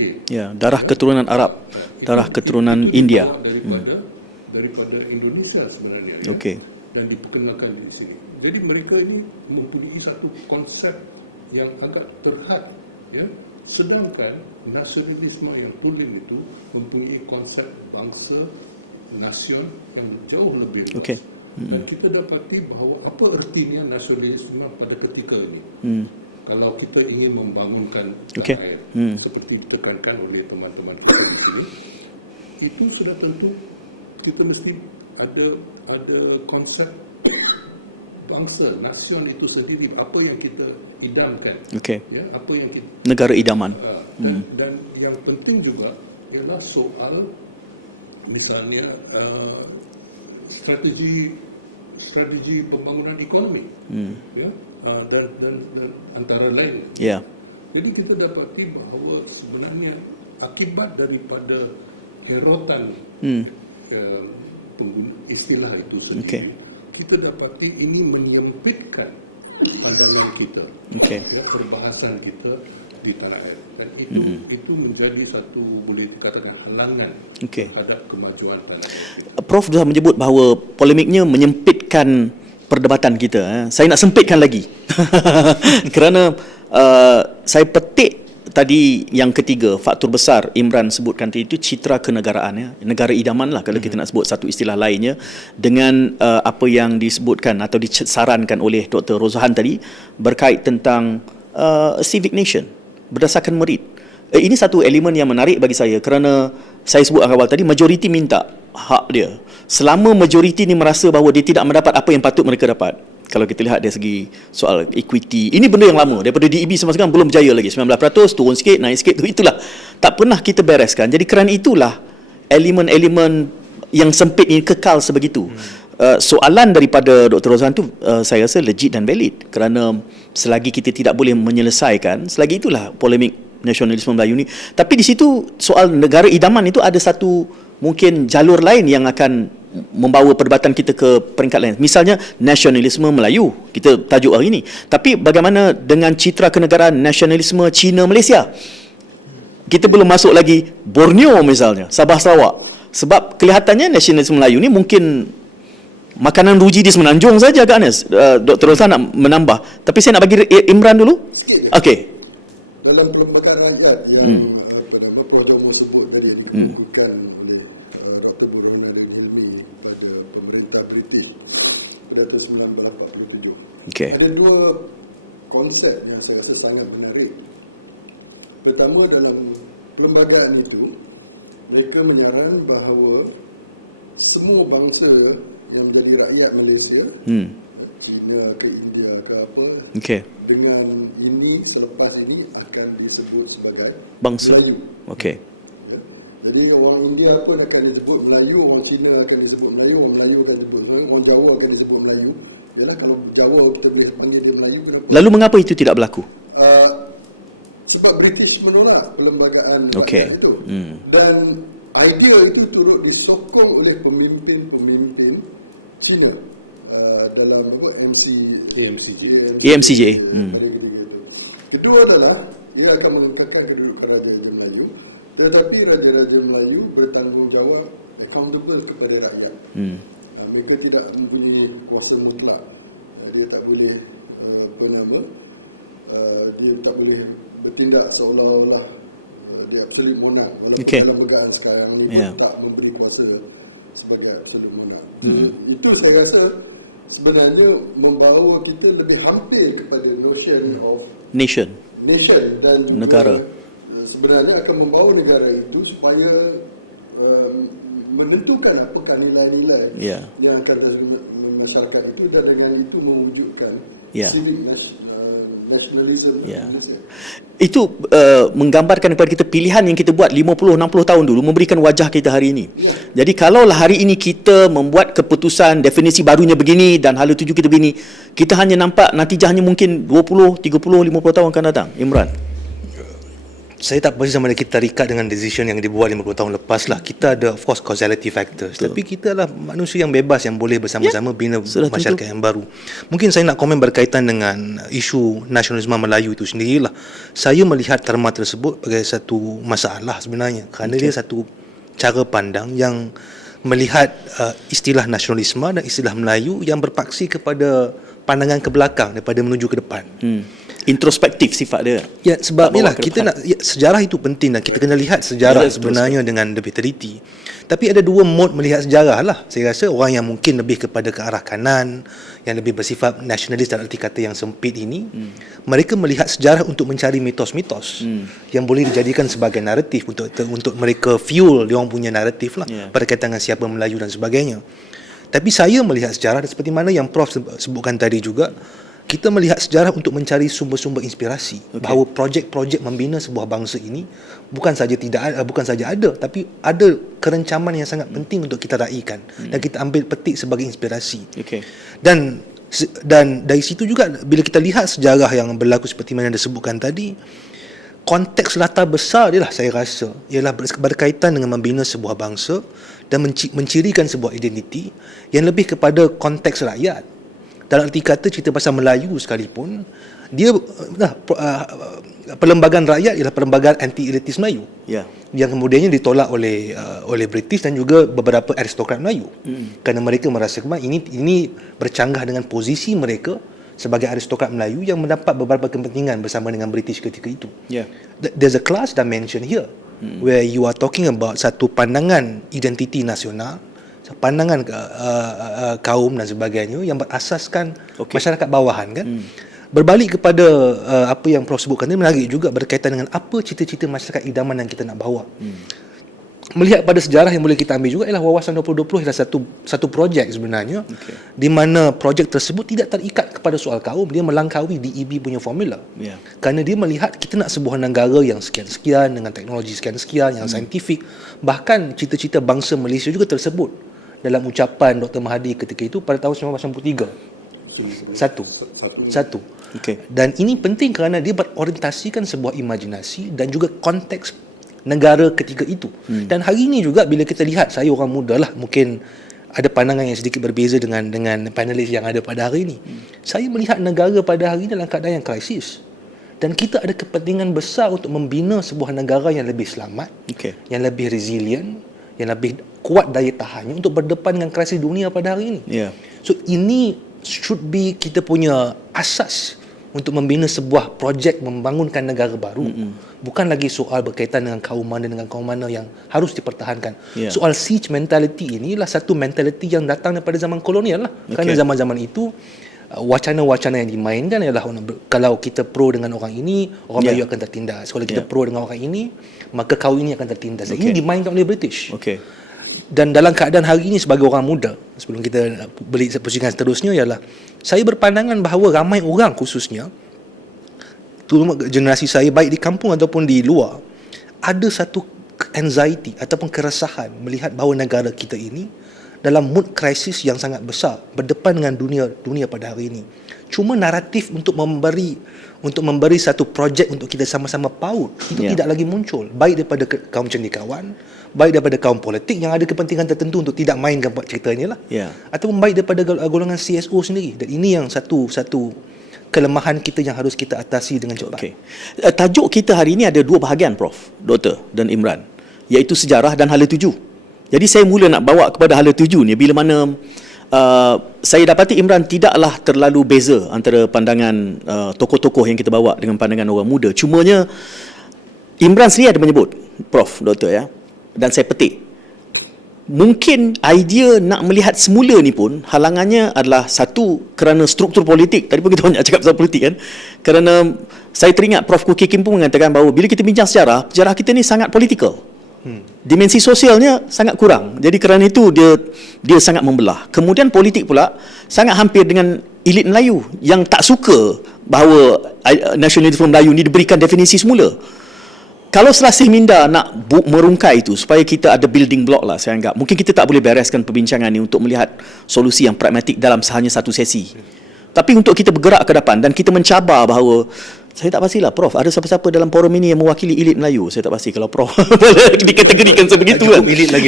darah keturunan Arab, darah keturunan itu India, dibawa daripada Indonesia sebenarnya, ya, dan diperkenalkan di sini. Jadi mereka ini mempunyai satu konsep yang agak terhad, ya, sedangkan nasionalisme yang tulen itu mempunyai konsep bangsa nasion yang jauh lebih luas. Dan kita dapati bahawa apa ertinya nasionalisme pada ketika ini. Kalau kita ingin membangunkan tanah air seperti ditekankan oleh teman-teman kita di sini, itu sudah tentu kita mesti ada konsep bangsa, nasion itu sendiri, apa yang kita idamkan, ya, apa yang kita negara idaman. Dan yang penting juga ialah soal misalnya strategi pembangunan ekonomi, ya, dan antara lain. Jadi kita dapati bahawa sebenarnya akibat daripada herotan pengguna istilah itu sendiri, kita dapati ini menyempitkan pandangan kita, ya, perbahasan kita di tanah air, dan itu menjadi satu boleh dikatakan halangan terhadap kemajuan tanah air kita. Prof dah menyebut bahawa polemiknya menyempitkan perdebatan kita. Saya nak sempitkan lagi kerana saya petik tadi yang ketiga, faktor besar Imran sebutkan tadi itu citra kenegaraan, ya, negara idaman lah kalau kita nak sebut satu istilah lainnya, dengan apa yang disebutkan atau disarankan oleh Dr. Rozahan tadi berkait tentang civic nation berdasarkan merit. Ini satu elemen yang menarik bagi saya kerana saya sebut awal tadi, majoriti minta hak dia. Selama majoriti ni merasa bahawa dia tidak mendapat apa yang patut mereka dapat. Kalau kita lihat dari segi soal equity, ini benda yang lama daripada DEB sampai sekarang belum berjaya lagi. 19% turun sikit, naik sikit, itulah. tak pernah kita bereskan. Jadi kerana itulah elemen-elemen yang sempit ini kekal sebegitu. Soalan daripada Dr. Rozan tu saya rasa legit dan valid, kerana selagi kita tidak boleh menyelesaikan, selagi itulah polemik nasionalisme Melayu ni. Tapi di situ soal negara idaman itu ada satu mungkin jalur lain yang akan membawa perdebatan kita ke peringkat lain. Misalnya nasionalisme Melayu, kita tajuk hari ini. Tapi bagaimana dengan citra kenegaraan nasionalisme Cina Malaysia? Kita belum masuk lagi Borneo misalnya, Sabah Sarawak. Sebab kelihatannya nasionalisme Melayu ni mungkin makanan ruji di Semenanjung saja agaknya. Dr. Rozan nak menambah. Tapi saya nak bagi Imran dulu. Sikit je. Okey. Dalam Perlembagaan Rakyat yang Prof Jomo sebut tadi, yang dikemukakan oleh Dr. Burhanuddin Hilmi pada pemerintah British pada tahun 1947. Okay. Ada dua konsep yang saya rasa sangat menarik. Pertama, dalam perlembagaan itu mereka menyaran bahawa semua bangsa yang menjadi rakyat Malaysia, China ke India ke apa, dengan ini, selepas ini akan disebut sebagai bangsa Melayu. Okey. Ya. Jadi orang India pun akan disebut Melayu, orang Cina akan disebut Melayu, orang Melayu akan disebut Melayu, orang Jawa akan disebut Melayu. Yalah, kalau Jawa kita boleh panggil dia Melayu, kenapa? Lalu mengapa itu tidak berlaku? Sebab British menolak Perlembagaan Rakyat itu. Dan idea itu turut disokong oleh pemimpin-pemimpin Cina dalam AMCJ pada ketika itu. Kedua adalah ia akan mengekalkan kedudukan Raja-Raja Melayu, tetapi Raja-Raja Melayu bertanggungjawab, accountable kepada rakyat. Mereka tidak mempunyai kuasa mutlak. Dia tak boleh dia tak boleh bertindak seolah-olah dia absolute monarch, walaupun dalam pegaan sekarang ni pun tak memberi kuasa sebagai absolute monarch. Itu saya rasa sebenarnya membawa kita lebih hampir kepada notion of nation, dan juga sebenarnya akan membawa negara itu supaya menentukan apakah nilai-nilai yang akan terjadi masyarakat itu, dan dengan itu mewujudkan civic nationalism di Malaysia. Itu menggambarkan kepada kita pilihan yang kita buat 50-60 tahun dulu memberikan wajah kita hari ini. Jadi kalaulah hari ini kita membuat keputusan definisi barunya begini dan hala tuju kita begini, kita hanya nampak natijahnya mungkin 20, 30, 50 tahun akan datang. Imran, saya tak pasti sama ada kita terikat dengan decision yang dibuat 50 tahun lepas lah. Kita ada of course causality factors. Tapi kita adalah manusia yang bebas yang boleh bersama-sama bina masyarakat yang baru. Mungkin saya nak komen berkaitan dengan isu nasionalisme Melayu itu sendirilah. Saya melihat terma tersebut sebagai satu masalah sebenarnya, kerana dia satu cara pandang yang melihat istilah nasionalisme dan istilah Melayu yang berpaksi kepada pandangan ke belakang daripada menuju ke depan. Introspektif sifat dia. Ya, sebab inilah kita nak sejarah itu penting dan kita kena lihat sejarah sebenarnya dengan lebih teliti. Tapi ada dua mode melihat sejarah lah. Saya rasa orang yang mungkin lebih kepada ke arah kanan, yang lebih bersifat nasionalis dalam arti kata yang sempit ini, mereka melihat sejarah untuk mencari mitos-mitos yang boleh dijadikan sebagai naratif untuk mereka fuel dia orang punya naratif lah berkaitan dengan siapa Melayu dan sebagainya. Tapi saya melihat sejarah seperti mana yang Prof sebutkan tadi juga, kita melihat sejarah untuk mencari sumber-sumber inspirasi, bahawa projek-projek membina sebuah bangsa ini bukan saja ada, tapi ada kerencaman yang sangat penting untuk kita raikan dan kita ambil petik sebagai inspirasi. Dan dari situ juga bila kita lihat sejarah yang berlaku seperti mana yang disebutkan tadi, konteks latar besar dia lah saya rasa ialah berkaitan dengan membina sebuah bangsa dan mencirikan sebuah identiti yang lebih kepada konteks rakyat. Dalam arti kata cerita pasal Melayu sekalipun, dia Perlembagaan Rakyat ialah perlembagaan anti-elitis Melayu yang kemudiannya ditolak oleh British dan juga beberapa aristokrat Melayu kerana mereka merasakan ini bercanggah dengan posisi mereka sebagai aristokrat Melayu yang mendapat beberapa kepentingan bersama dengan British ketika itu. There's a class dimension here where you are talking about satu pandangan identiti nasional, pandangan kaum dan sebagainya yang berasaskan masyarakat bawahan kan. Berbalik kepada apa yang Prof sebutkan, ini menarik juga berkaitan dengan apa cita-cita masyarakat idaman yang kita nak bawa. melihat pada sejarah yang boleh kita ambil juga ialah Wawasan 2020 ialah satu projek sebenarnya, di mana projek tersebut tidak terikat kepada soal kaum, dia melangkaui DEB punya formula. Kerana dia melihat kita nak sebuah negara yang sekian-sekian dengan teknologi sekian-sekian yang saintifik. Bahkan cita-cita bangsa Malaysia juga tersebut dalam ucapan Dr. Mahathir ketika itu pada tahun 1993. Satu. Dan ini penting kerana dia berorientasikan sebuah imajinasi dan juga konteks negara ketika itu. Dan hari ini juga bila kita lihat, saya orang muda lah, mungkin ada pandangan yang sedikit berbeza dengan panelis yang ada pada hari ini. Saya melihat negara pada hari ini dalam keadaan yang krisis. Dan kita ada kepentingan besar untuk membina sebuah negara yang lebih selamat, yang lebih resilient, yang lebih kuat daya tahannya untuk berdepan dengan krisis dunia pada hari ini. So ini should be kita punya asas untuk membina sebuah projek membangunkan negara baru. Bukan lagi soal berkaitan dengan kaum mana yang harus dipertahankan. Soal siege mentality inilah satu mentality yang datang daripada zaman kolonial lah. Kerana zaman-zaman itu wacana-wacana yang dimainkan ialah kalau kita pro dengan orang ini, orang Melayu akan tertindas. Kalau kita pro dengan orang ini, maka kaum ini akan tertindas. Ini dimainkan oleh British. Dan dalam keadaan hari ini sebagai orang muda, sebelum kita beli pusingan seterusnya, ialah saya berpandangan bahawa ramai orang, khususnya terutama generasi saya baik di kampung ataupun di luar, ada satu anxiety ataupun keresahan melihat bahawa negara kita ini dalam mood krisis yang sangat besar berdepan dengan dunia pada hari ini. Cuma naratif untuk memberi satu projek untuk kita sama-sama paut itu tidak lagi muncul, baik daripada kaum cendekiawan, baik daripada kaum politik yang ada kepentingan tertentu untuk tidak mainkan cerita ini lah, ataupun baik daripada golongan CSO sendiri. Dan ini yang satu kelemahan kita yang harus kita atasi dengan cepat. Tajuk kita hari ini ada dua bahagian, Prof, Dr. dan Imran, iaitu sejarah dan hala tuju. Jadi saya mula nak bawa kepada hala tuju ni bila mana saya dapati Imran tidaklah terlalu beza antara pandangan tokoh-tokoh yang kita bawa dengan pandangan orang muda. Cumanya Imran sendiri ada menyebut, Prof, Dr, dan saya petik, mungkin idea nak melihat semula ni pun halangannya adalah satu kerana struktur politik. Tadi pun kita banyak cakap pasal politik kan. Kerana saya teringat Prof Kuki Kim pun mengatakan bahawa bila kita bincang sejarah kita ni sangat politikal. Dimensi sosialnya sangat kurang. Jadi kerana itu dia sangat membelah. Kemudian politik pula sangat hampir dengan elit Melayu yang tak suka bahawa nasionalisme Melayu ni diberikan definisi semula. Kalau Selasih Minda nak merungkai itu supaya kita ada building block lah, saya anggap mungkin kita tak boleh bereskan perbincangan ni untuk melihat solusi yang pragmatik dalam hanya satu sesi. Tapi untuk kita bergerak ke depan dan kita mencabar bahawa, saya tak pastilah Prof, ada siapa-siapa dalam forum ini yang mewakili elit Melayu. Saya tak pasti kalau Prof dikategorikan sebegitu kan. Elit lagi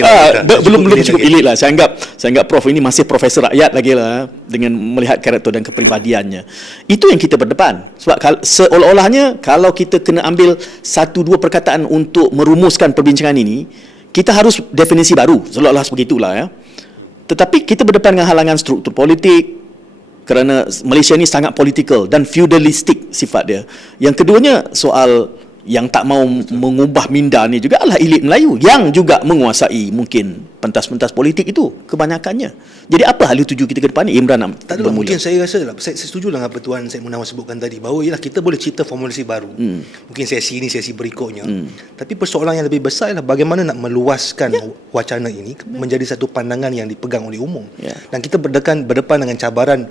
belum cukup elit lah. Saya anggap Prof ini masih profesor rakyat lagi lah, dengan melihat karakter dan kepribadiannya. Itu yang kita berdepan. Sebab seolah-olahnya kalau kita kena ambil satu dua perkataan untuk merumuskan perbincangan ini, kita harus definisi baru, seolah-olah begitulah Tetapi kita berdepan dengan halangan struktur politik, kerana Malaysia ni sangat politikal dan feudalistik sifat dia. Yang keduanya, soal yang tak mau mengubah minda ni juga adalah elit Melayu yang juga menguasai mungkin pentas-pentas politik itu kebanyakannya. Jadi apa hal tuju kita ke depan ni? Imran nak tak adalah, mungkin saya rasa saya setuju dengan apa Tuan Syed Munawar sebutkan tadi, bahawa ialah kita boleh cipta formulasi baru. Mungkin sesi ini, sesi berikutnya. Tapi persoalan yang lebih besar ialah bagaimana nak meluaskan wacana ini menjadi satu pandangan yang dipegang oleh umum. Dan kita berdepan dengan cabaran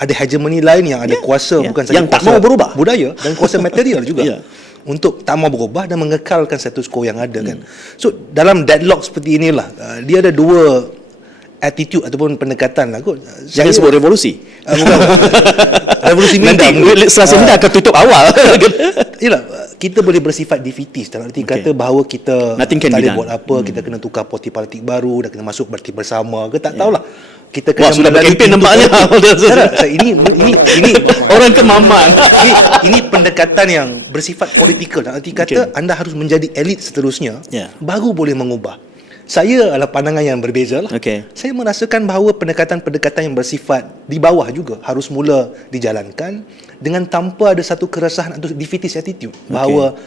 ada hegemoni lain yang ada kuasa, bukan saja yang tak kuasa mau berubah budaya dan kuasa material juga untuk tak mau berubah dan mengekalkan status quo yang ada kan. So dalam deadlock seperti inilah dia ada dua attitude ataupun pendekatan lah kot. Jangan sebut revolusi. Bukan. Revolusi Minda nanti Selasih Minda akan tutup awal. Yalah, kita boleh bersifat defeatist dalam arti kata bahawa kita tak boleh buat apa, kita kena tukar parti politik baru dan kena masuk parti bersama ke tak tahulah. Kita kena sudah berkempen nampaknya. Ini orang kemaman. Ini pendekatan yang bersifat politikal. Dalam arti kata anda harus menjadi elit seterusnya baru boleh mengubah. Saya adalah pandangan yang berbeza lah. Saya merasakan bahawa pendekatan-pendekatan yang bersifat di bawah juga harus mula dijalankan dengan tanpa ada satu keresahan atau defeatist attitude bahawa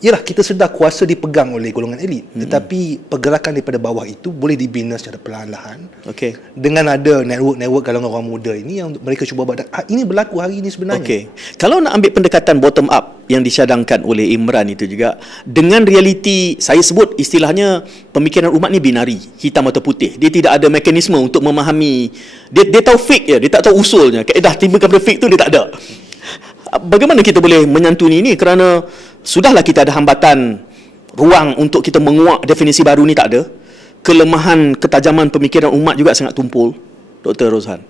yalah, kita sedar kuasa dipegang oleh golongan elit, tetapi pergerakan daripada bawah itu boleh dibina secara perlahan-lahan. Okey. Dengan ada network kalangan orang muda ini yang mereka cuba buat. Ini berlaku hari ini sebenarnya. Okey. Kalau nak ambil pendekatan bottom up yang disyadangkan oleh Imran itu juga, dengan realiti, saya sebut istilahnya pemikiran umat ni binari, hitam atau putih. Dia tidak ada mekanisme untuk memahami. Dia tahu fake je, dia tak tahu usulnya. Kaedah timbul kepada fake tu dia tak ada. Bagaimana kita boleh menyantuni ini, kerana sudahlah kita ada hambatan ruang untuk kita menguak definisi baru ni, tak ada. Kelemahan ketajaman pemikiran umat juga sangat tumpul. Dr. Roshan.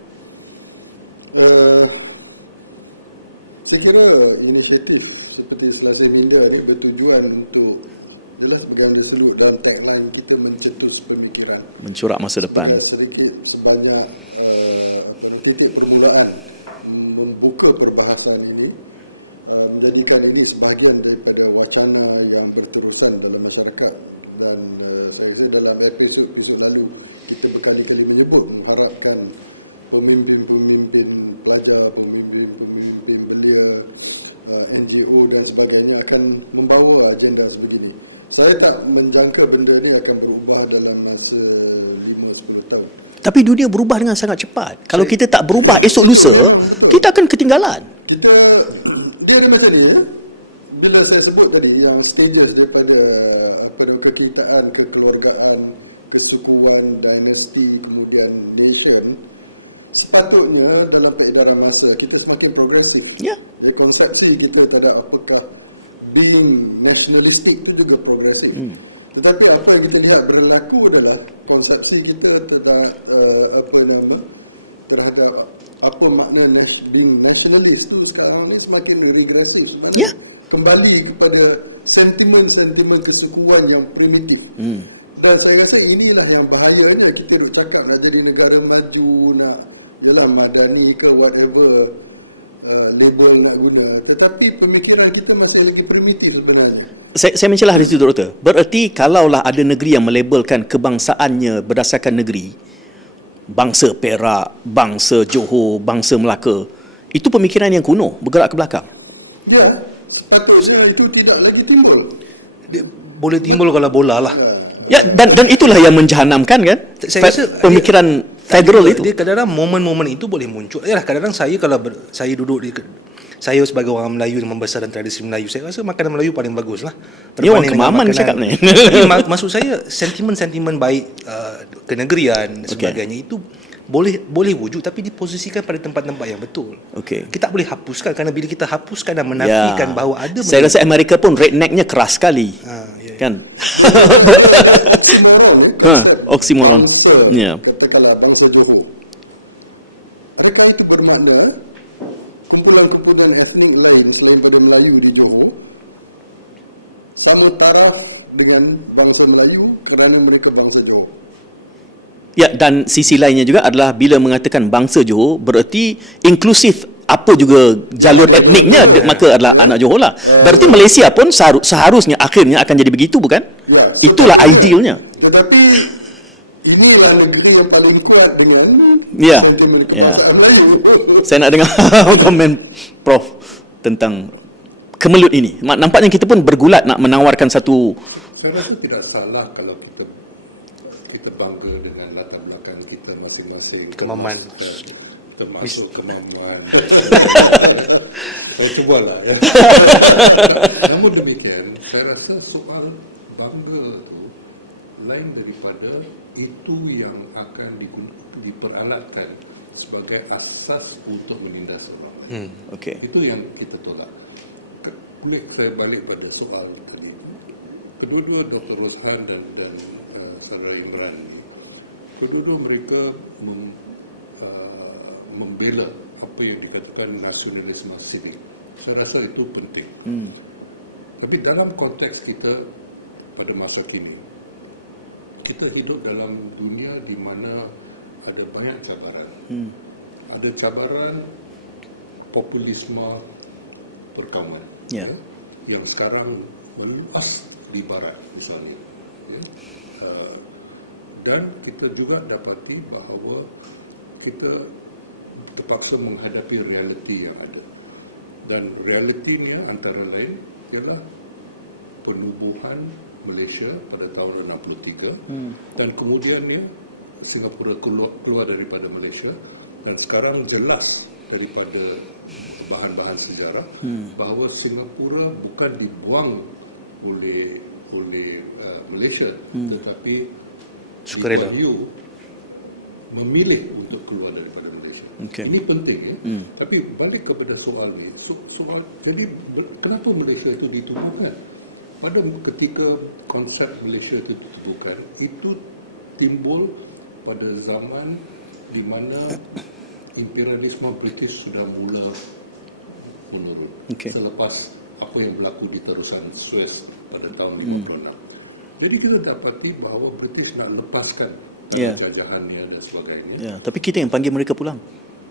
Saya kira inisiatif seperti Selasih Minda ni bertujuan untuk, jelas sebagai anda sebut dalam tagline kita, mencetus pemikiran, Mencorak masa sebagai depan. sebanyak titik permulaan membuka perbahasan ini, menjadikan ini sebahagian daripada wacana yang berterusan dalam masyarakat. Dan saya rasa dalam episod lalu kita berkali-kali menyebut mengharapkan pemimpin-pemimpin pelajar, pemimpin-pemimpin belia, NGO dan sebagainya akan membawa agenda sebegini. Saya tak menjangka benda ni akan berubah dalam masa 5-10 tahun. Tapi dunia berubah dengan sangat cepat. Kalau kita tak berubah esok Itu lusa, memang betul. kita akan ketinggalan. Kita dia ada macam ni ya. Bila saya sebut tadi yang stages daripada kekitaan, kekeluargaan, kesukuan, dinasti, kemudian nation, sepatutnya dalam peredaran masa kita semakin progresif. Ya. Jadi konsepsi kita terhadap apakah being nationalistic tu juga progresif. Tetapi apa yang kita lihat berlaku adalah konsepsi kita terhadap terhadap apa makna being nationalist tu sekarang ni semakin regresif sebenarnya. Kembali kepada sentimen-sentimen kesukuan yang primitif. Dan saya rasa inilah yang bahayanya. Kita duk cakap nak jadi negara maju, nak yalah madani ke whatever label nak guna, tetapi pemikiran kita masih lagi primitif sebenarnya. Saya mencelah itu, Doktor. Bererti kalaulah ada negeri yang melabelkan kebangsaannya berdasarkan negeri, bangsa Perak, bangsa Johor, bangsa Melaka, itu pemikiran yang kuno, bergerak ke belakang. Ya, sepatutnya itu tidak lagi timbul. Boleh timbul kalau bola lah. Ya, dan itulah yang menjahanamkan kan Saya rasa pemikiran federal itu. Dia kadang-kadang momen-momen itu boleh muncul. Yalah, kadang-kadang saya saya duduk saya sebagai orang Melayu yang membesar dalam tradisi Melayu, saya rasa makanan Melayu paling bagus lah. Ni orang kemaman cakap ni. Maksud saya sentimen-sentimen baik kenegerian dan sebagainya itu boleh wujud, tapi diposisikan pada tempat-tempat yang betul. Okey. Kita tak boleh hapuskan, kerana bila kita hapuskan dan menafikan bahawa ada Saya rasa Amerika pun rednecknya keras sekali. Kan? Dia oksimoron konsep oksimoron. bangsa, Ya. katakanlah bangsa Johor. Adakah itu bermakna kumpulan-kumpulan etnik lain selain pada Melayu di Johor sama taraf dengan bangsa Melayu kerana mereka bangsa Johor? Ya, dan sisi lainnya juga adalah bila mengatakan bangsa Johor, bererti inklusif apa juga jalur ada dalam etniknya, Johor. maka adalah Ya. anak Johor lah. Berarti Malaysia pun seharusnya akhirnya akan jadi begitu, bukan? Ya, itulah sepatutnya. idealnya. Tetapi inilah negeri yang paling kuat dengan sentimen kebangsaan Melayu. Saya nak dengar komen Prof tentang kemelut ini. Nampaknya kita pun bergulat nak menawarkan satu. Saya rasa tidak salah kalau kita bangga dengan latar belakang kita masing-masing, termasuk kemaman dan sebagainya, ya. Saya cubalah ya. Namun demikian, saya rasa soal bangga tu lain daripada itu yang akan diperalatkan sebagai asas untuk menindas orang lain. Okey. Itu yang kita tolak. Boleh saya balik pada soal tadi. Kedua-dua Dr. Roshan dan Saudara Imran ni, kedua-dua mereka membela apa yang dikatakan nasionalisme civic. Saya rasa itu penting. Tapi dalam konteks kita pada masa kini, kita hidup dalam dunia di mana ada banyak cabaran. Ada cabaran populisme perkauman, ya, yang sekarang meluas di barat misalnya, ya. Dan kita juga dapati bahawa kita terpaksa menghadapi realiti yang ada, dan realitinya antara lain ialah penubuhan Malaysia pada tahun 63 dan kemudiannya Singapura keluar daripada Malaysia, dan sekarang jelas daripada bahan-bahan sejarah bahawa Singapura bukan dibuang oleh Malaysia, tetapi Lee Kuan Yew memilih untuk keluar daripada Malaysia. Ini penting ya. Tapi balik kepada soal ni, soal jadi kenapa Malaysia itu ditubuhkan? Pada ketika konsep Malaysia itu ditubuhkan, itu timbul pada zaman di mana imperialisme British sudah mula menurun. Selepas apa yang berlaku di terusan Suez pada tahun 56. Jadi kita dapati bahawa British nak lepaskan tanah jajahannya dan sebagainya. Tapi kita yang panggil mereka pulang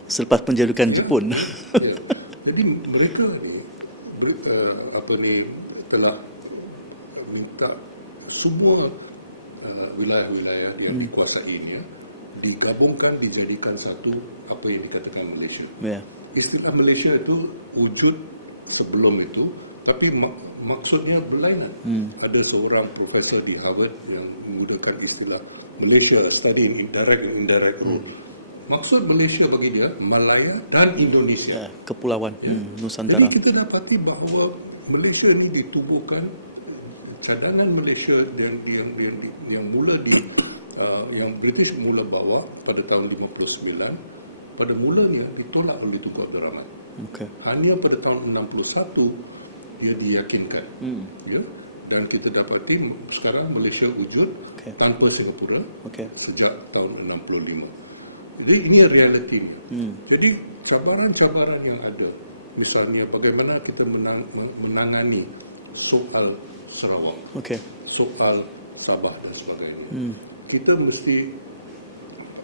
selepas penjadukan Jepun. Jadi mereka ni telah minta semua wilayah-wilayah yang dikuasainya digabungkan, dijadikan satu apa yang dikatakan Malaysia. Istilah Malaysia itu wujud sebelum itu, tapi maksudnya berlainan. Ada seorang profesor di Harvard yang menggunakan istilah Malaysia, a study in direct and indirect rule. Maksud Malaysia bagi dia Malaya dan Indonesia, kepulauan Nusantara. Jadi kita dapati bahawa Malaysia ni ditubuhkan, cadangan Malaysia yang mula yang British mula bawa pada tahun 59, pada mulanya ditolak oleh Tunku Abdul Rahman. Hanya pada tahun 61 dia diyakinkan. Dan kita dapati sekarang Malaysia wujud tanpa Singapura sejak tahun 65. Jadi ini realitinya. Jadi cabaran-cabaran yang ada, misalnya bagaimana kita menangani soal Sarawak, soal Sabah dan sebagainya. Kita mesti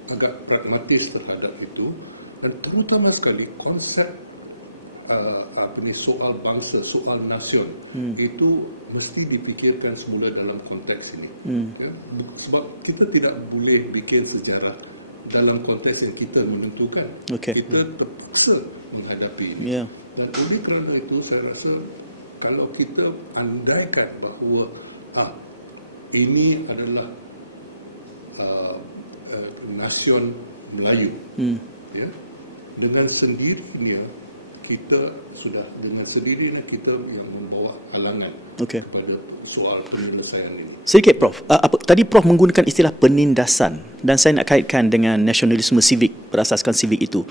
agak pragmatis terhadap itu, dan terutama sekali konsep soal bangsa, soal nasion itu mesti dipikirkan semula dalam konteks ini. Sebab kita tidak boleh bikin sejarah dalam konteks yang kita menentukan. Kita terpaksa menghadapi ini. Dan oleh kerana itu saya rasa kalau kita andaikan bahawa ini adalah nasion Melayu, dengan sendirinya kita yang membawa halangan kepada soal penyelesaian ini. Sedikit Prof, tadi Prof menggunakan istilah penindasan, dan saya nak kaitkan dengan nasionalisme sivik berasaskan sivik itu.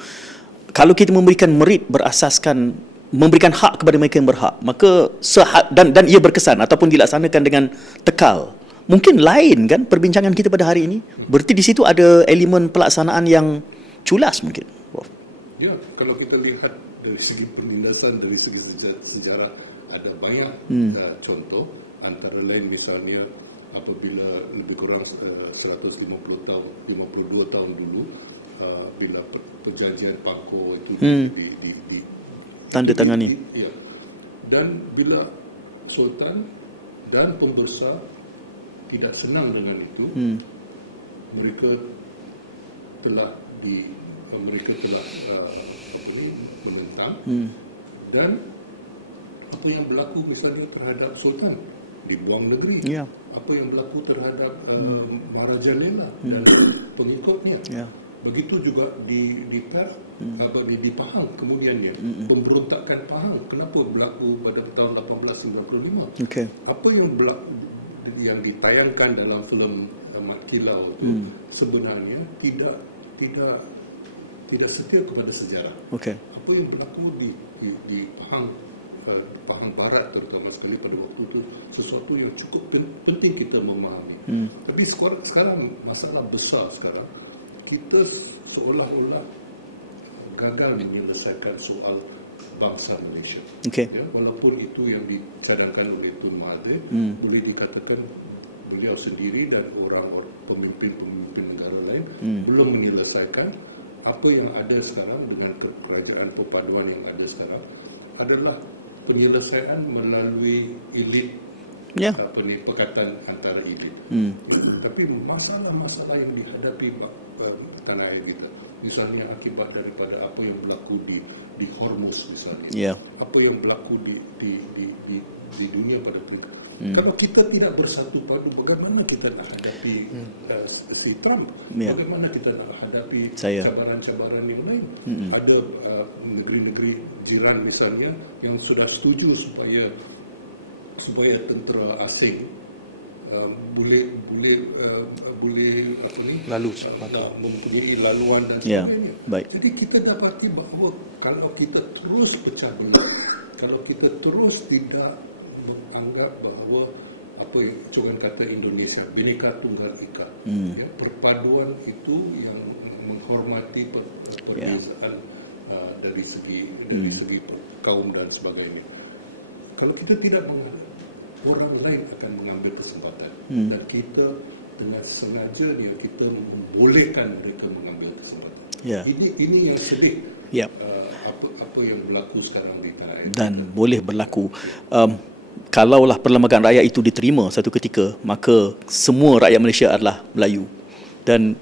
Kalau kita memberikan merit memberikan hak kepada mereka yang berhak, maka dan ia berkesan ataupun dilaksanakan dengan tekal, mungkin lain kan perbincangan kita pada hari ini. Berarti di situ ada elemen pelaksanaan yang culas mungkin, Prof. Ya, kalau kita lihat dari segi penindasan, dari segi sejarah ada banyak contoh, antara lain misalnya apabila lebih kurang 152 tahun dulu, bila perjanjian Pangkor itu tandatangani. Dan bila Sultan dan pembesar tidak senang dengan itu, mereka telah menentang, dan apa yang berlaku misalnya terhadap Sultan, dibuang negeri. Apa yang berlaku terhadap Maharaja Lela dan pengikutnya. Begitu juga di Perak, di Pahang kemudiannya. Pemberontakan Pahang kenapa berlaku pada tahun 1895? Apa yang ditayangkan dalam filem Mat Kilau itu sebenarnya tidak setia kepada sejarah. Apa yang berlaku di Pahang Barat terutama sekali pada waktu itu sesuatu yang cukup penting kita memahami. Tapi sekarang masalah besar sekarang, kita seolah-olah gagal menyelesaikan soal bangsa Malaysia. Walaupun itu yang dicadangkan oleh Tun Mahathir, boleh dikatakan beliau sendiri dan pemimpin-pemimpin negara lain belum menyelesaikan. Apa yang ada sekarang dengan kerajaan perpaduan yang ada sekarang adalah penyelesaian melalui elit, pekatan antara elit. Tapi masalah-masalah yang dihadapi tanah air kita, misalnya akibat daripada apa yang berlaku di Hormuz misalnya, apa yang berlaku di di dunia pada peringkat. Kalau kita tidak bersatu padu, bagaimana kita nak hadapi si Trump? Bagaimana kita nak hadapi cabaran-cabaran yang lain? Ada negeri-negeri jiran misalnya yang sudah setuju supaya tentera asing boleh mempunyai laluan dan sebagainya. Jadi kita dapati bahawa kalau kita terus pecah belah, kalau kita terus tidak menganggap bahawa apa yang Cogan kata Indonesia Bhinneka Tunggal Ika, ya, perpaduan itu yang menghormati perbezaan dari segi kaum dan sebagainya. Kalau kita tidak menganggap, orang lain akan mengambil kesempatan dan kita dengan sengajanya kita membolehkan mereka mengambil kesempatan. Ini yang sedih. Apa yang berlaku sekarang di tanah air dan kita. Boleh berlaku. Kalaulah Perlembagaan Rakyat itu diterima satu ketika, maka semua rakyat Malaysia adalah Melayu. Dan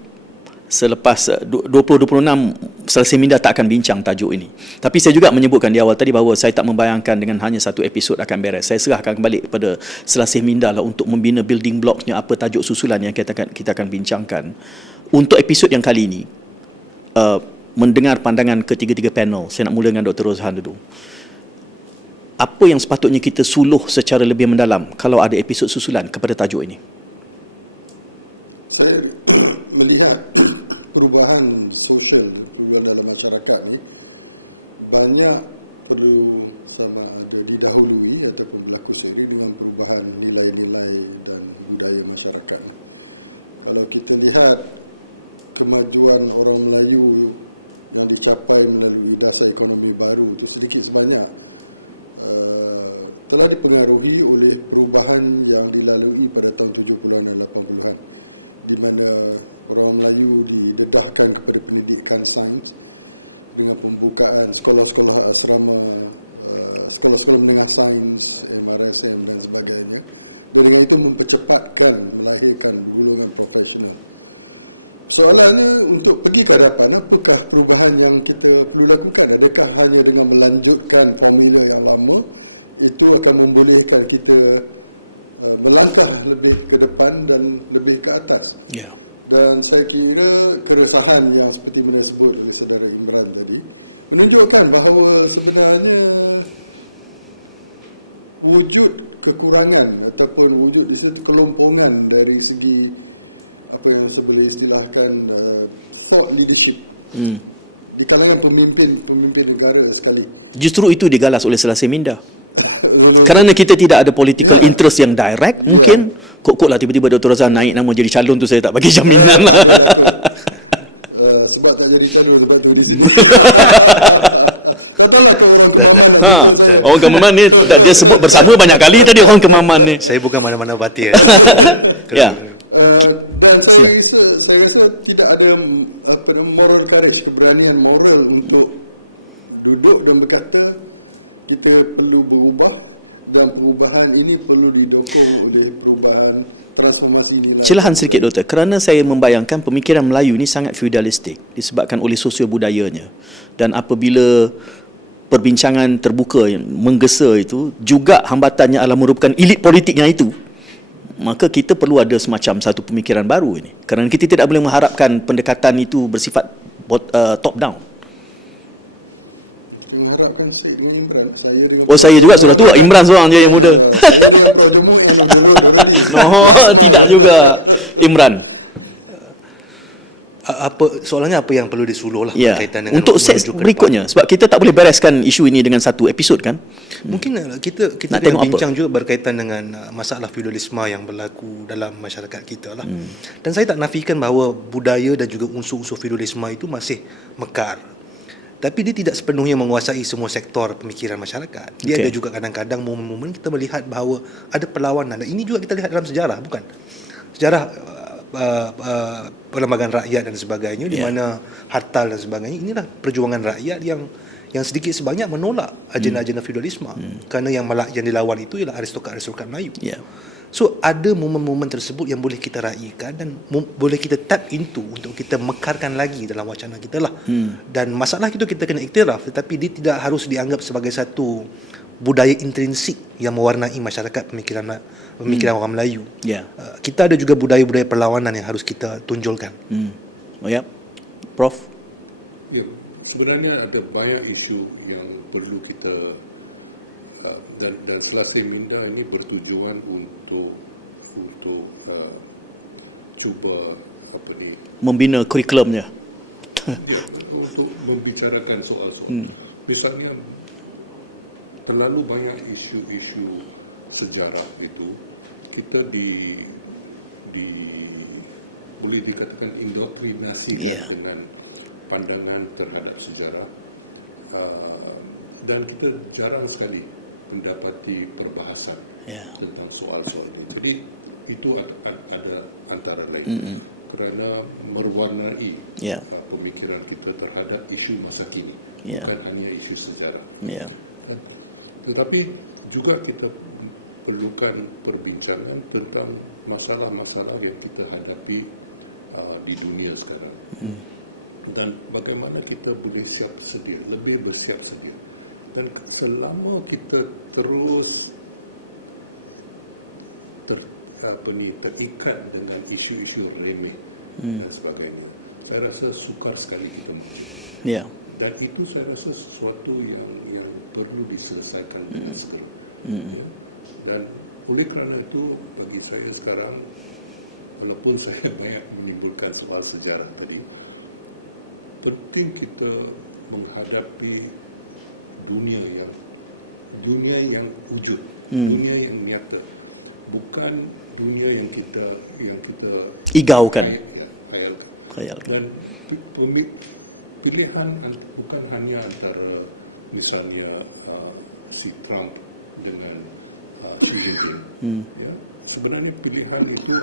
selepas 2026 Selesai Minda tak akan bincang tajuk ini. Tapi saya juga menyebutkan di awal tadi bahawa saya tak membayangkan dengan hanya satu episod akan beres. Saya serahkan kembali kepada Selesai Minda lah untuk membina building blocknya, apa tajuk susulan yang kita akan bincangkan. Untuk episod yang kali ini, mendengar pandangan ketiga-tiga panel, saya nak mula dengan Dr. Rozhan dulu. Apa yang sepatutnya kita suluh secara lebih mendalam kalau ada episod susulan kepada tajuk ini? Saya melihat perubahan sosial, perubahan dalam masyarakat ni banyak perlu sama ada didahului ataupun berlaku seiring dengan perubahan nilai-nilai dan budaya masyarakat. Kalau kita lihat kemajuan orang Melayu yang dicapai melalui dasar ekonomi baru tu sedikit sebanyak telah dipengaruhi oleh perubahan yang dilalui pada tahun 70-an dan 80-an, di mana orang Melayu didedahkan kepada pendidikan sains dengan pembukaan sekolah-sekolah asrama, sekolah-sekolah menengah sains, MRSM dan sebagainya, dan dengan itu mempercepatkan melahirkan golongan profesional. Soalannya, untuk pergi ke hadapan, apakah perubahan yang kita perlu lakukan? Adakah hanya dengan melanjutkan formula yang lama itu akan membolehkan kita melangkah lebih ke depan dan lebih ke atas? Dan saya kira keresahan yang seperti mana disebut oleh saudara Imran tadi menunjukkan bahawa sebenarnya wujud kekurangan ataupun wujud di situ kelompongan dari segi apa yang saya boleh istilahkan thought leadership di kalangan pemimpin negara sekali. Justru itu digalas oleh Selesai Minda. Kerana kita tidak ada political interest yang direct, mungkin kok lah tiba-tiba Dr. Rozhan naik nama jadi calon tu saya tak bagi jaminan lah. Tak adalah kot. Sebab tak jadi calon, sebab tu di sini. Tak tahulah ke orang Kemaman nak jumpa saya. Orang Kemaman ni dia sebut bersama banyak kali tadi orang Kemaman ni. Saya bukan mana-mana batin. Dan saya rasa tidak ada moral courage, keberanian moral untuk duduk dan berkata kita perlu berubah, dan perubahan ini perlu didokong oleh perubahan transformasi nilai. Celahan sedikit Doktor, kerana saya membayangkan pemikiran Melayu ni sangat feudalistik disebabkan oleh sosio budayanya, dan apabila perbincangan terbuka yang menggesa itu juga hambatannya adalah merupakan elit politiknya itu, maka kita perlu ada semacam satu pemikiran baru ini, kerana kita tidak boleh mengharapkan pendekatan itu bersifat top down. Kita mengharapkan Syed dengan Imran, saya dengan saya juga sudah tua, Imran seorang je yang muda. Saya dengan Pro Jomo end of the road already. Last mile juga Imran. Soalannya apa yang perlu disuluh lah berkaitan dengan untuk set berikutnya, sebab kita tak boleh bereskan isu ini dengan satu episod kan. Mungkin kita nak bincang juga berkaitan dengan masalah feudalisme yang berlaku dalam masyarakat kita lah. Dan saya tak nafikan bahawa budaya dan juga unsur-unsur feudalisme itu masih mekar, tapi dia tidak sepenuhnya menguasai semua sektor pemikiran masyarakat. Dia ada juga kadang-kadang momen-momen kita melihat bahawa ada perlawanan, dan ini juga kita lihat dalam sejarah, bukan? Sejarah Perlembagaan Rakyat dan sebagainya, di mana Hartal dan sebagainya, inilah perjuangan rakyat yang sedikit sebanyak menolak agenda-agenda feudalisme, kerana yang dilawan itu ialah aristokrat Melayu. So ada momen-momen tersebut yang boleh kita raikan dan boleh kita tap into untuk kita mekarkan lagi dalam wacana kita lah. Dan masalah itu kita kena iktiraf, tetapi dia tidak harus dianggap sebagai satu budaya intrinsik yang mewarnai masyarakat pemikiran orang Melayu. Ya. Kita ada juga budaya-budaya perlawanan yang harus kita tonjolkan. Oh ya. Prof. Ya, sebenarnya ada banyak isu yang perlu kita dan Selasih Minda ini bertujuan untuk cuba Membina kurikulumnya. ya, untuk membicarakan soal-soal. Misalnya terlalu banyak isu-isu sejarah itu kita boleh dikatakan indoktrinasikan dengan pandangan terhadap sejarah, dan kita jarang sekali mendapati perbahasan tentang soal-soal ini. Jadi itu ada antara lain kerana mewarnai pemikiran kita terhadap isu masa kini, bukan hanya isu sejarah. Tetapi juga kita perlukan perbincangan tentang masalah-masalah yang kita hadapi di dunia sekarang, dan bagaimana kita boleh siap sedia, lebih bersiap sedia. Dan selama kita terus terikat dengan isu-isu remeh dan sebagainya, saya rasa sukar sekali kita maju. Dan itu saya rasa sesuatu yang perlu diselesaikan dengan segera. Dan oleh kerana itu, bagi saya sekarang, walaupun saya banyak menimbulkan soal sejarah tadi, penting kita menghadapi dunia yang wujud, dunia yang nyata, bukan dunia yang kita igaukan, hayalkan. Dan pilihan bukan hanya antara misalnya si Trump dengan Xi Jinping, ya, sebenarnya pilihan itu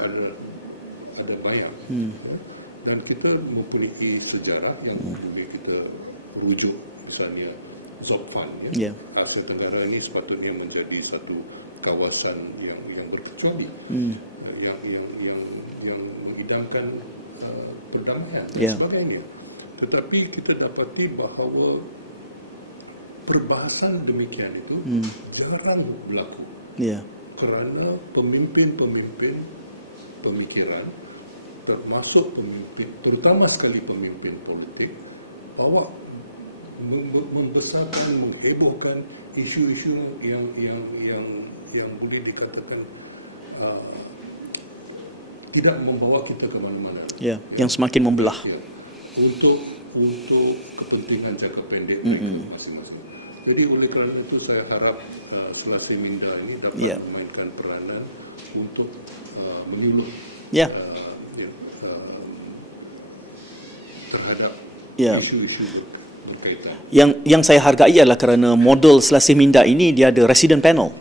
ada banyak, ya, dan kita mempunyai sejarah yang boleh kita rujuk, misalnya Zopfan, ya. Asia Tenggara ini sepatutnya menjadi satu kawasan yang berkecuali, yang mengidamkan perdamaian dan sebagainya. Tetapi kita dapati bahawa perbahasan demikian itu jarang berlaku, kerana pemimpin-pemimpin pemikiran, termasuk terutama sekali pemimpin politik, membesarkan, menghebohkan isu-isu yang boleh dikatakan tidak membawa kita ke mana-mana, yang semakin membelah, untuk kepentingan jangka pendek mereka masing-masing. Jadi oleh kerana itu saya harap Selasih Minda ini dapat memainkan peranan untuk menyuluh terhadap isu-isu berkaitan. Yang saya hargai adalah kerana model Selasih Minda ini dia ada resident panel.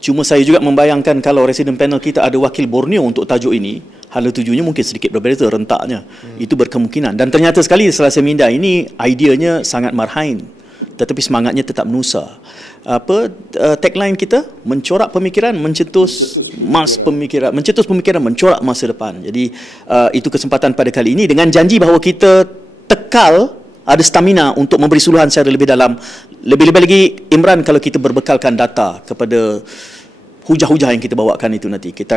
Cuma saya juga membayangkan kalau resident panel kita ada wakil Borneo untuk tajuk ini, hala tujunya mungkin sedikit berbeza rentaknya. Itu berkemungkinan. Dan ternyata sekali Selasih Minda ini ideanya sangat marhain, tetapi semangatnya tetap menusa. Tagline kita, mencorak pemikiran, mencetus pemikiran, mencorak masa depan. Jadi itu kesempatan pada kali ini dengan janji bahawa kita tekal ada stamina untuk memberi suluhan secara lebih dalam. Lebih-lebih lagi, Imran, kalau kita berbekalkan data kepada hujah-hujah yang kita bawakan itu nanti. Kita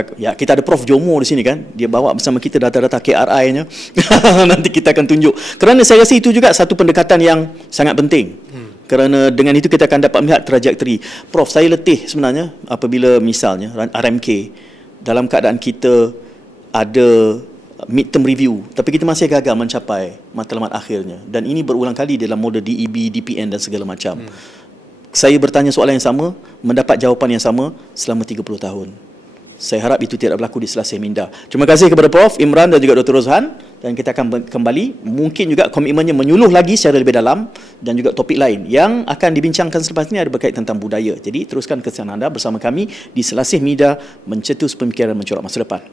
ada Prof Jomo di sini kan. Dia bawa bersama kita data-data KRI-nya. Nanti kita akan tunjuk. Kerana saya rasa itu juga satu pendekatan yang sangat penting. Kerana dengan itu kita akan dapat melihat trajektori. Prof, saya letih sebenarnya apabila misalnya RMK dalam keadaan kita ada midterm review, tapi kita masih gagal mencapai matlamat akhirnya, dan ini berulang kali dalam model DEB, DPN dan segala macam. Saya bertanya soalan yang sama, mendapat jawapan yang sama selama 30 tahun. Saya harap itu tidak berlaku di Selasih Minda. Terima kasih kepada Prof Imran dan juga Dr. Rozhan, dan kita akan kembali, mungkin juga komitmennya menyuluh lagi secara lebih dalam, dan juga topik lain yang akan dibincangkan selepas ini ada berkaitan tentang budaya. Jadi teruskan kesan anda bersama kami di Selasih Minda, mencetus pemikiran, mencorak masa depan.